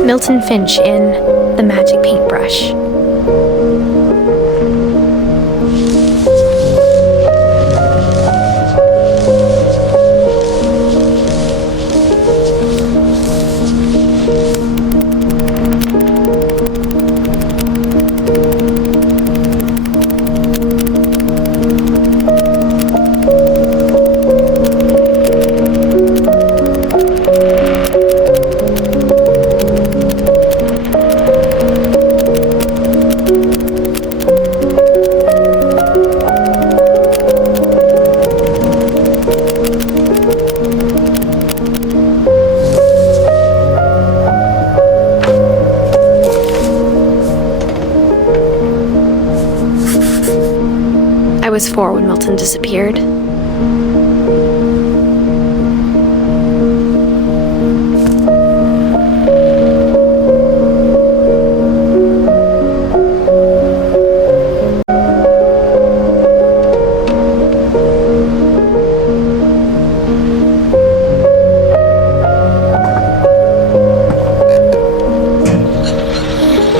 Milton Finch in The Magic Paintbrush. I was 4 when Milton disappeared.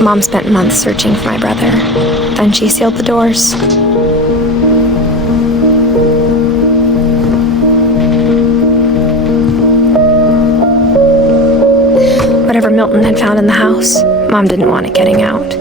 Mom spent months searching for my brother. Then she sealed the doors. Whatever Milton had found in the house, Mom didn't want it getting out.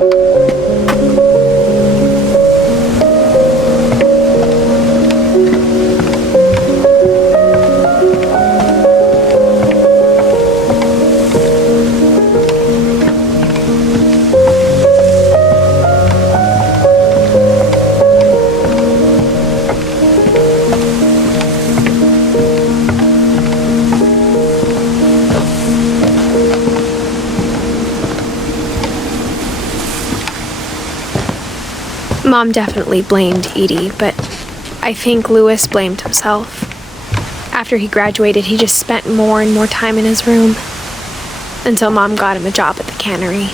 Mom definitely blamed Edie, but I think Louis blamed himself. After he graduated, he just spent more and more time in his room, until Mom got him a job at the cannery.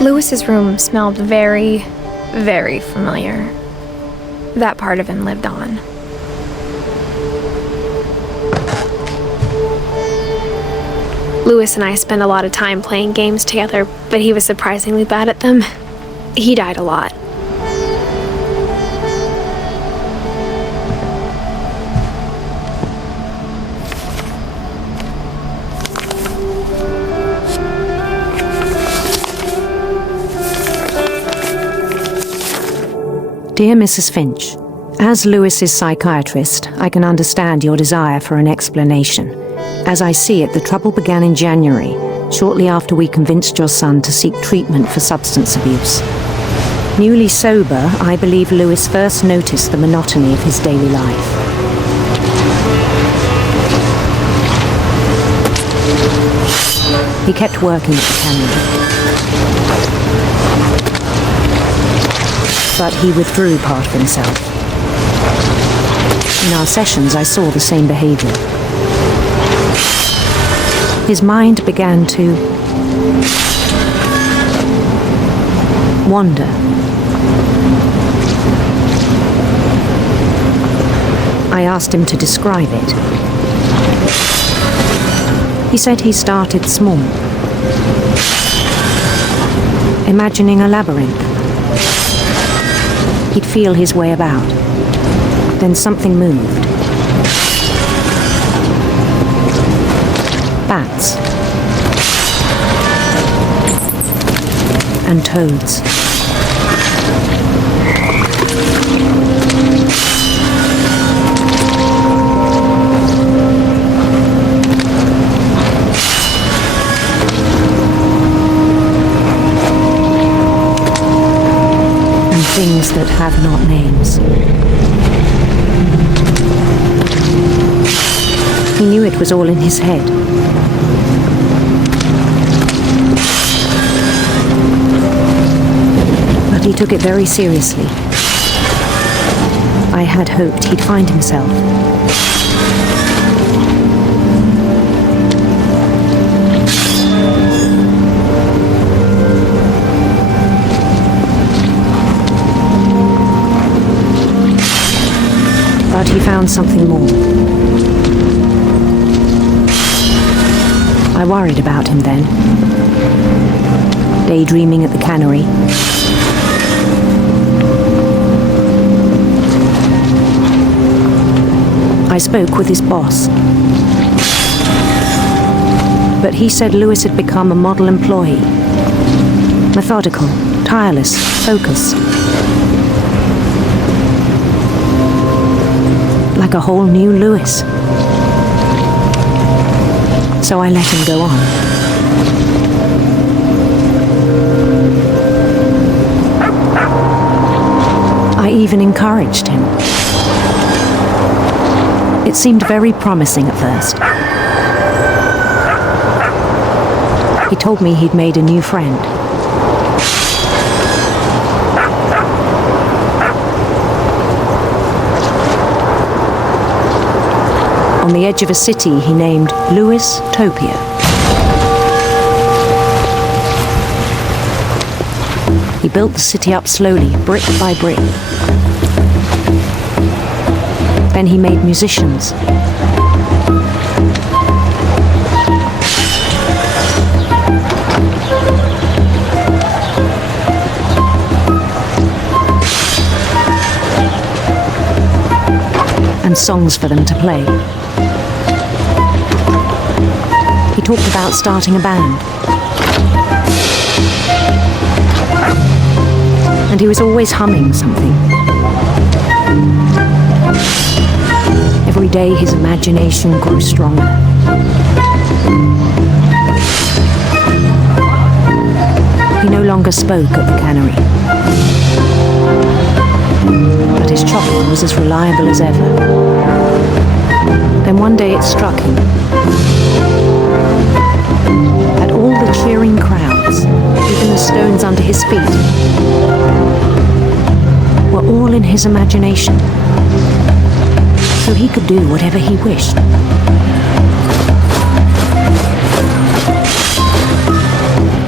Louis's room smelled very, very familiar. That part of him lived on. Louis and I spent a lot of time playing games together, but he was surprisingly bad at them. He died a lot. Dear Mrs. Finch, as Louis's psychiatrist, I can understand your desire for an explanation. As I see it, the trouble began in January, shortly after we convinced your son to seek treatment for substance abuse. Newly sober, I believe Louis first noticed the monotony of his daily life. He kept working at the cannery, but he withdrew part of himself. In our sessions, I saw the same behavior. His mind began to wander. I asked him to describe it. He said he started small, imagining a labyrinth. He'd feel his way about. Then something moved. Bats. And toads. Things that have not names. He knew it was all in his head. But he took it very seriously. I had hoped he'd find himself. But he found something more. I worried about him then, daydreaming at the cannery. I spoke with his boss, but he said Louis had become a model employee. Methodical, tireless, focused. Like a whole new Louis. So I let him go on. I even encouraged him. It seemed very promising at first. He told me he'd made a new friend. On the edge of a city he named Louis Topia. He built the city up slowly, brick by brick. Then he made musicians. songs for them to play. He talked about starting a band. And he was always humming something. Every day his imagination grew stronger. He no longer spoke at the cannery. But his chopping was as reliable as ever. Then one day it struck him. At all the cheering crowds, even the stones under his feet, were all in his imagination. So he could do whatever he wished.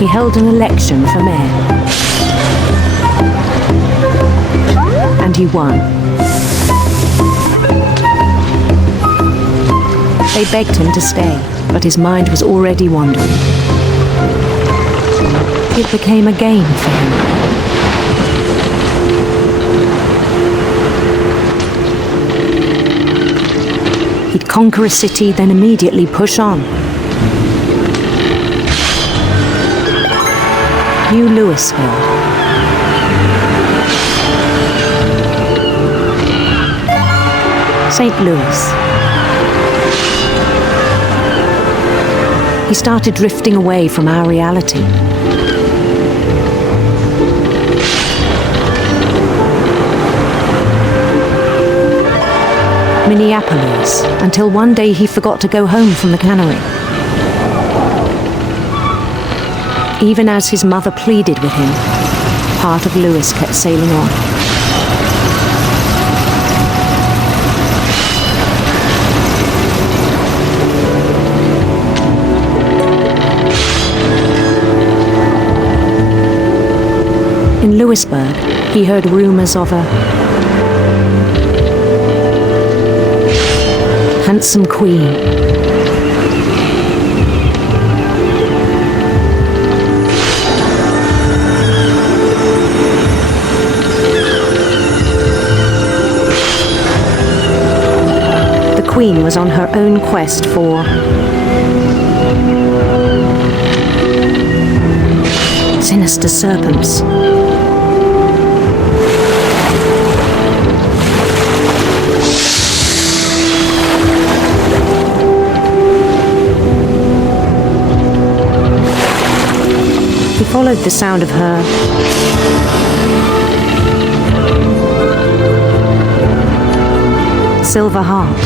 He held an election for mayor. And he won. They begged him to stay, but his mind was already wandering. It became a game for him. He'd conquer a city, then immediately push on. New Louisville. St. Louis. He started drifting away from our reality. Minneapolis, until one day he forgot to go home from the cannery. Even as his mother pleaded with him, part of Louis kept sailing on. In Louisburg, he heard rumors of a handsome queen. The queen was on her own quest for sinister serpents. He followed the sound of her silver harp.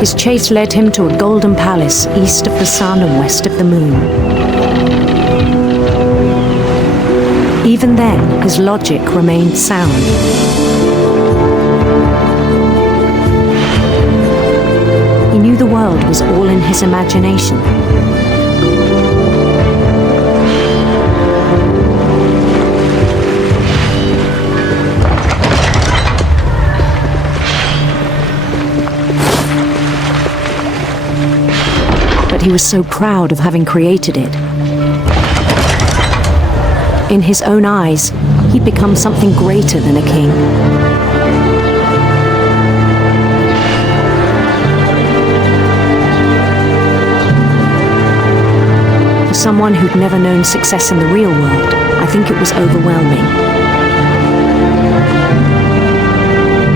His chase led him to a golden palace east of the sun and west of the moon. Even then, his logic remained sound. He knew the world was all in his imagination. But he was so proud of having created it. In his own eyes, he'd become something greater than a king. For someone who'd never known success in the real world, I think it was overwhelming.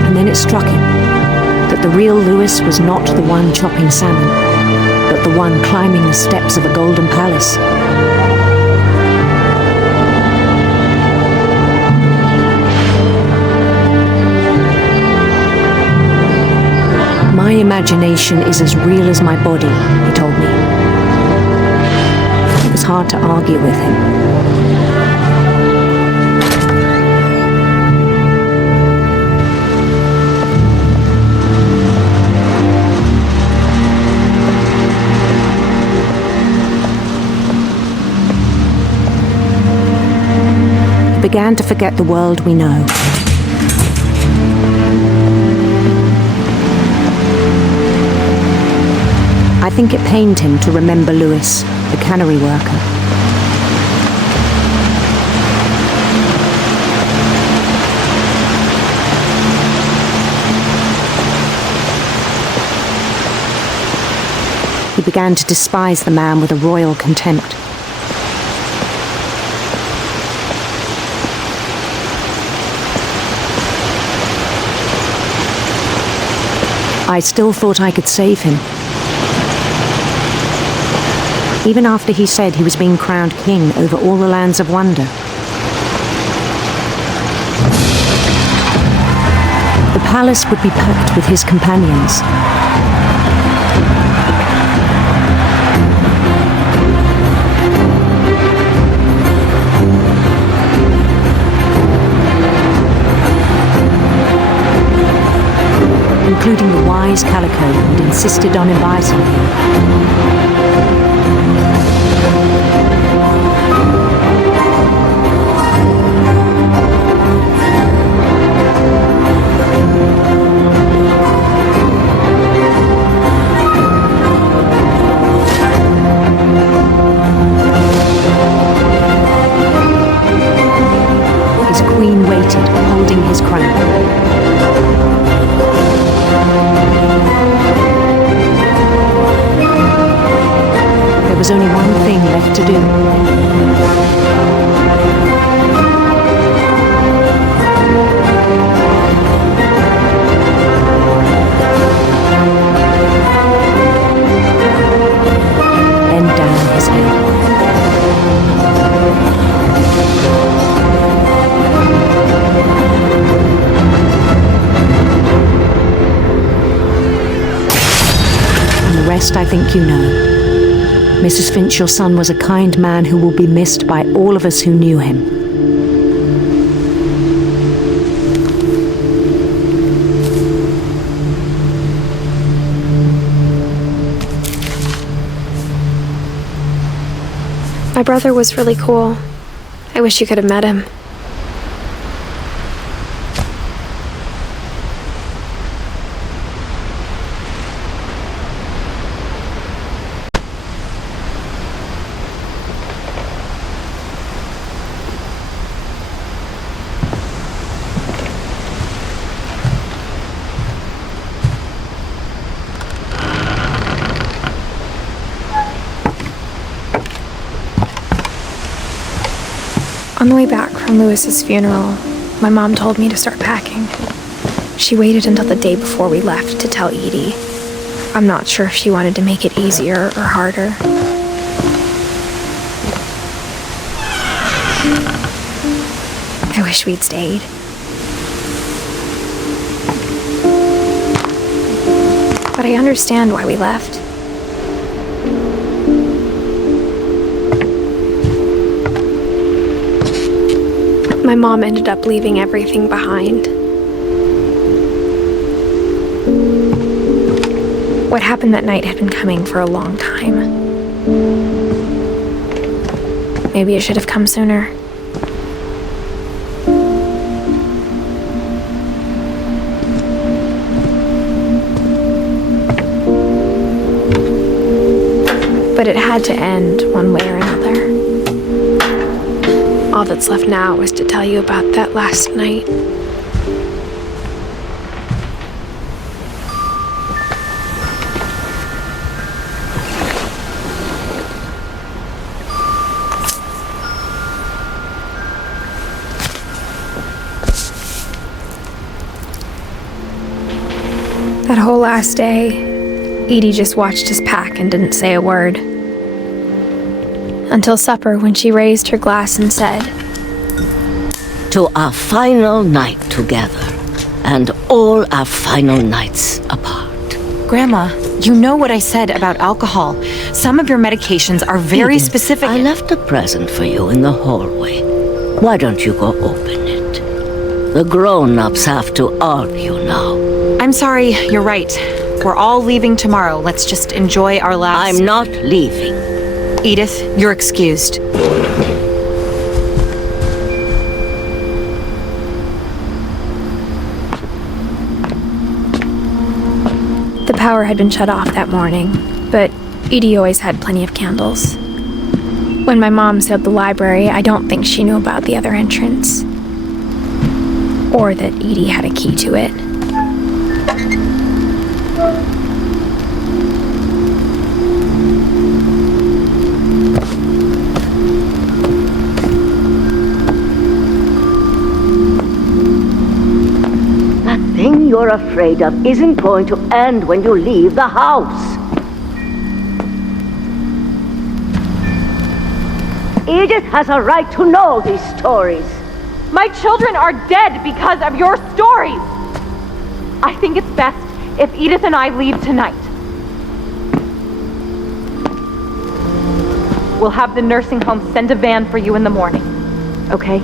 And then it struck him that the real Louis was not the one chopping salmon, but the one climbing the steps of a golden palace. My imagination is as real as my body, he told me. It was hard to argue with him. He began to forget the world we know. I think it pained him to remember Lewis, the cannery worker. He began to despise the man with a royal contempt. I still thought I could save him. Even after he said he was being crowned king over all the lands of wonder. The palace would be packed with his companions. Including the wise Calico who'd insisted on inviting him. His queen waited, holding his crown. There was only one thing left to do. Bend down his head. And the rest I think you know. Mrs. Finch, your son was a kind man who will be missed by all of us who knew him. My brother was really cool. I wish you could have met him. On the way back from Lewis's funeral, my mom told me to start packing. She waited until the day before we left to tell Edie. I'm not sure if she wanted to make it easier or harder. I wish we'd stayed. But I understand why we left. My mom ended up leaving everything behind. What happened that night had been coming for a long time. Maybe it should have come sooner. But it had to end one way or another. All that's left now is to tell you about that last night. That whole last day, Edie just watched us pack and didn't say a word. Until supper, when she raised her glass and said, "To our final night together, and all our final nights apart." Grandma, you know what I said about alcohol. Some of your medications are very Edith, specific. I left a present for you in the hallway. Why don't you go open it? The grown-ups have to argue now. I'm sorry, you're right. We're all leaving tomorrow. Let's just enjoy our last... I'm not leaving. Edith, you're excused. the power had been shut off that morning, But Edie always had plenty of candles. When my mom sealed the library, I don't think she knew about the other entrance. Or that Edie had a key to it. That thing you're afraid of isn't going to end when you leave the house. Edith has a right to know these stories. My children are dead because of your stories. I think it's best if Edith and I leave tonight. We'll have the nursing home send a van for you in the morning, okay?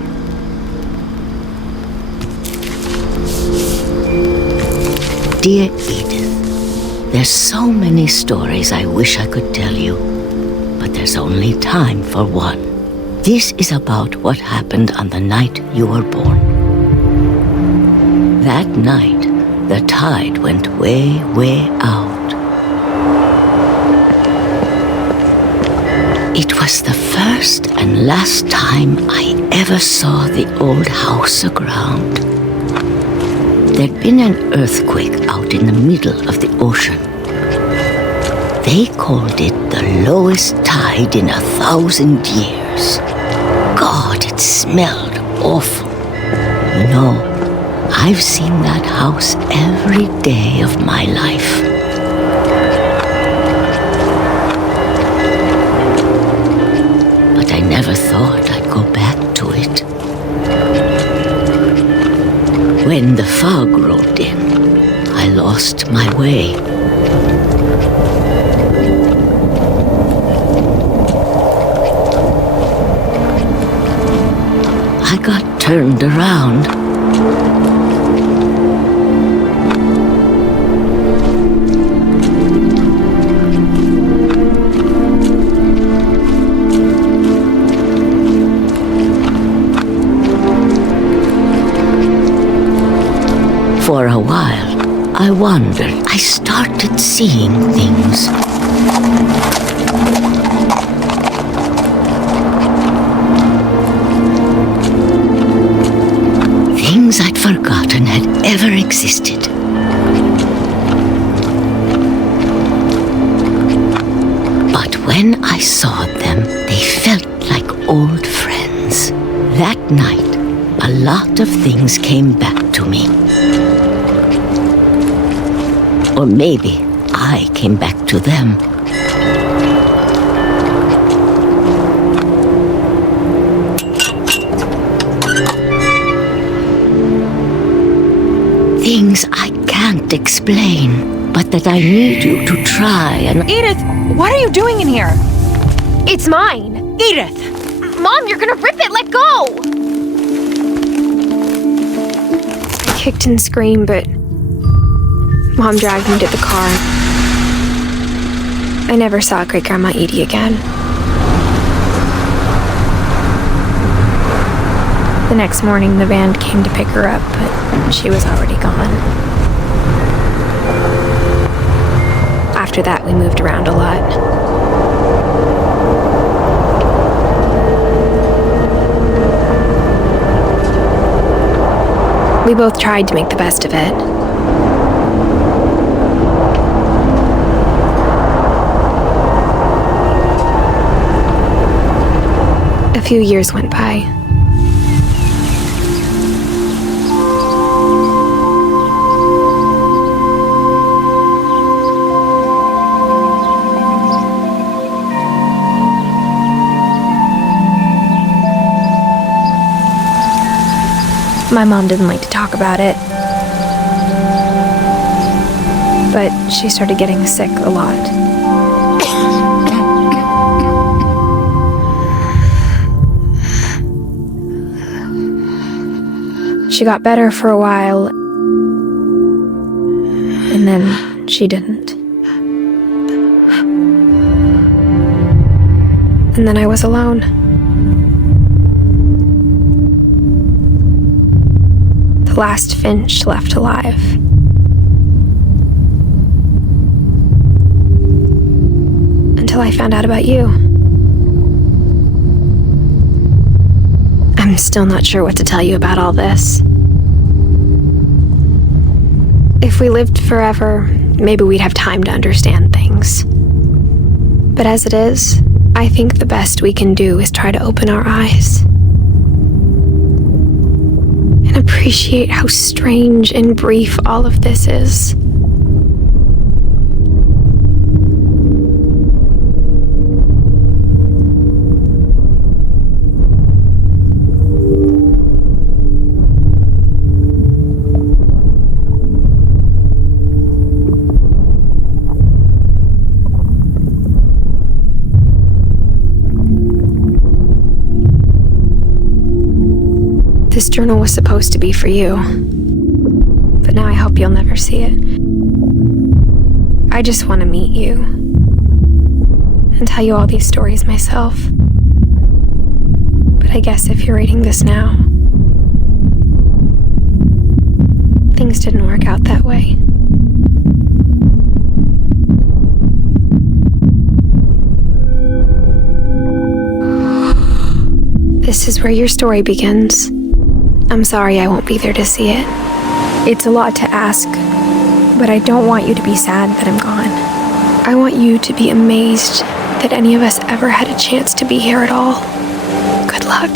Dear Edith, there's so many stories I wish I could tell you, but there's only time for one. This is about what happened on the night you were born. That night, the tide went way, way out. It was the first and last time I ever saw the old house aground. There'd been an earthquake out in the middle of the ocean. They called it the lowest tide in 1,000 years. God, it smelled awful. You know, I've seen that house every day of my life. But I never thought I'd go back to it. When the fog rolled in, I lost my way. I got turned around. For a while, I wondered. I started seeing things. Things I'd forgotten had ever existed. But when I saw them, they felt like old friends. That night, a lot of things came back to me. Or maybe I came back to them. Things I can't explain, but that I need you to try and... Edith, what are you doing in here? It's mine! Edith! Mom, you're gonna rip it! Let go! I kicked and screamed, but Mom dragged me to the car. I never saw Great-Grandma Edie again. The next morning, the van came to pick her up, but she was already gone. After that, we moved around a lot. We both tried to make the best of it. A few years went by. My mom didn't like to talk about it, but she started getting sick a lot. She got better for a while, and then she didn't. And then I was alone. The last Finch left alive. until I found out about you. I'm still not sure what to tell you about all this. If we lived forever, maybe we'd have time to understand things. But as it is, I think the best we can do is try to open our eyes and appreciate how strange and brief all of this is. This journal was supposed to be for you, but now I hope you'll never see it. I just want to meet you and tell you all these stories myself. But I guess if you're reading this now, things didn't work out that way. This is where your story begins. I'm sorry I won't be there to see it. It's a lot to ask, but I don't want you to be sad that I'm gone. I want you to be amazed that any of us ever had a chance to be here at all. Good luck.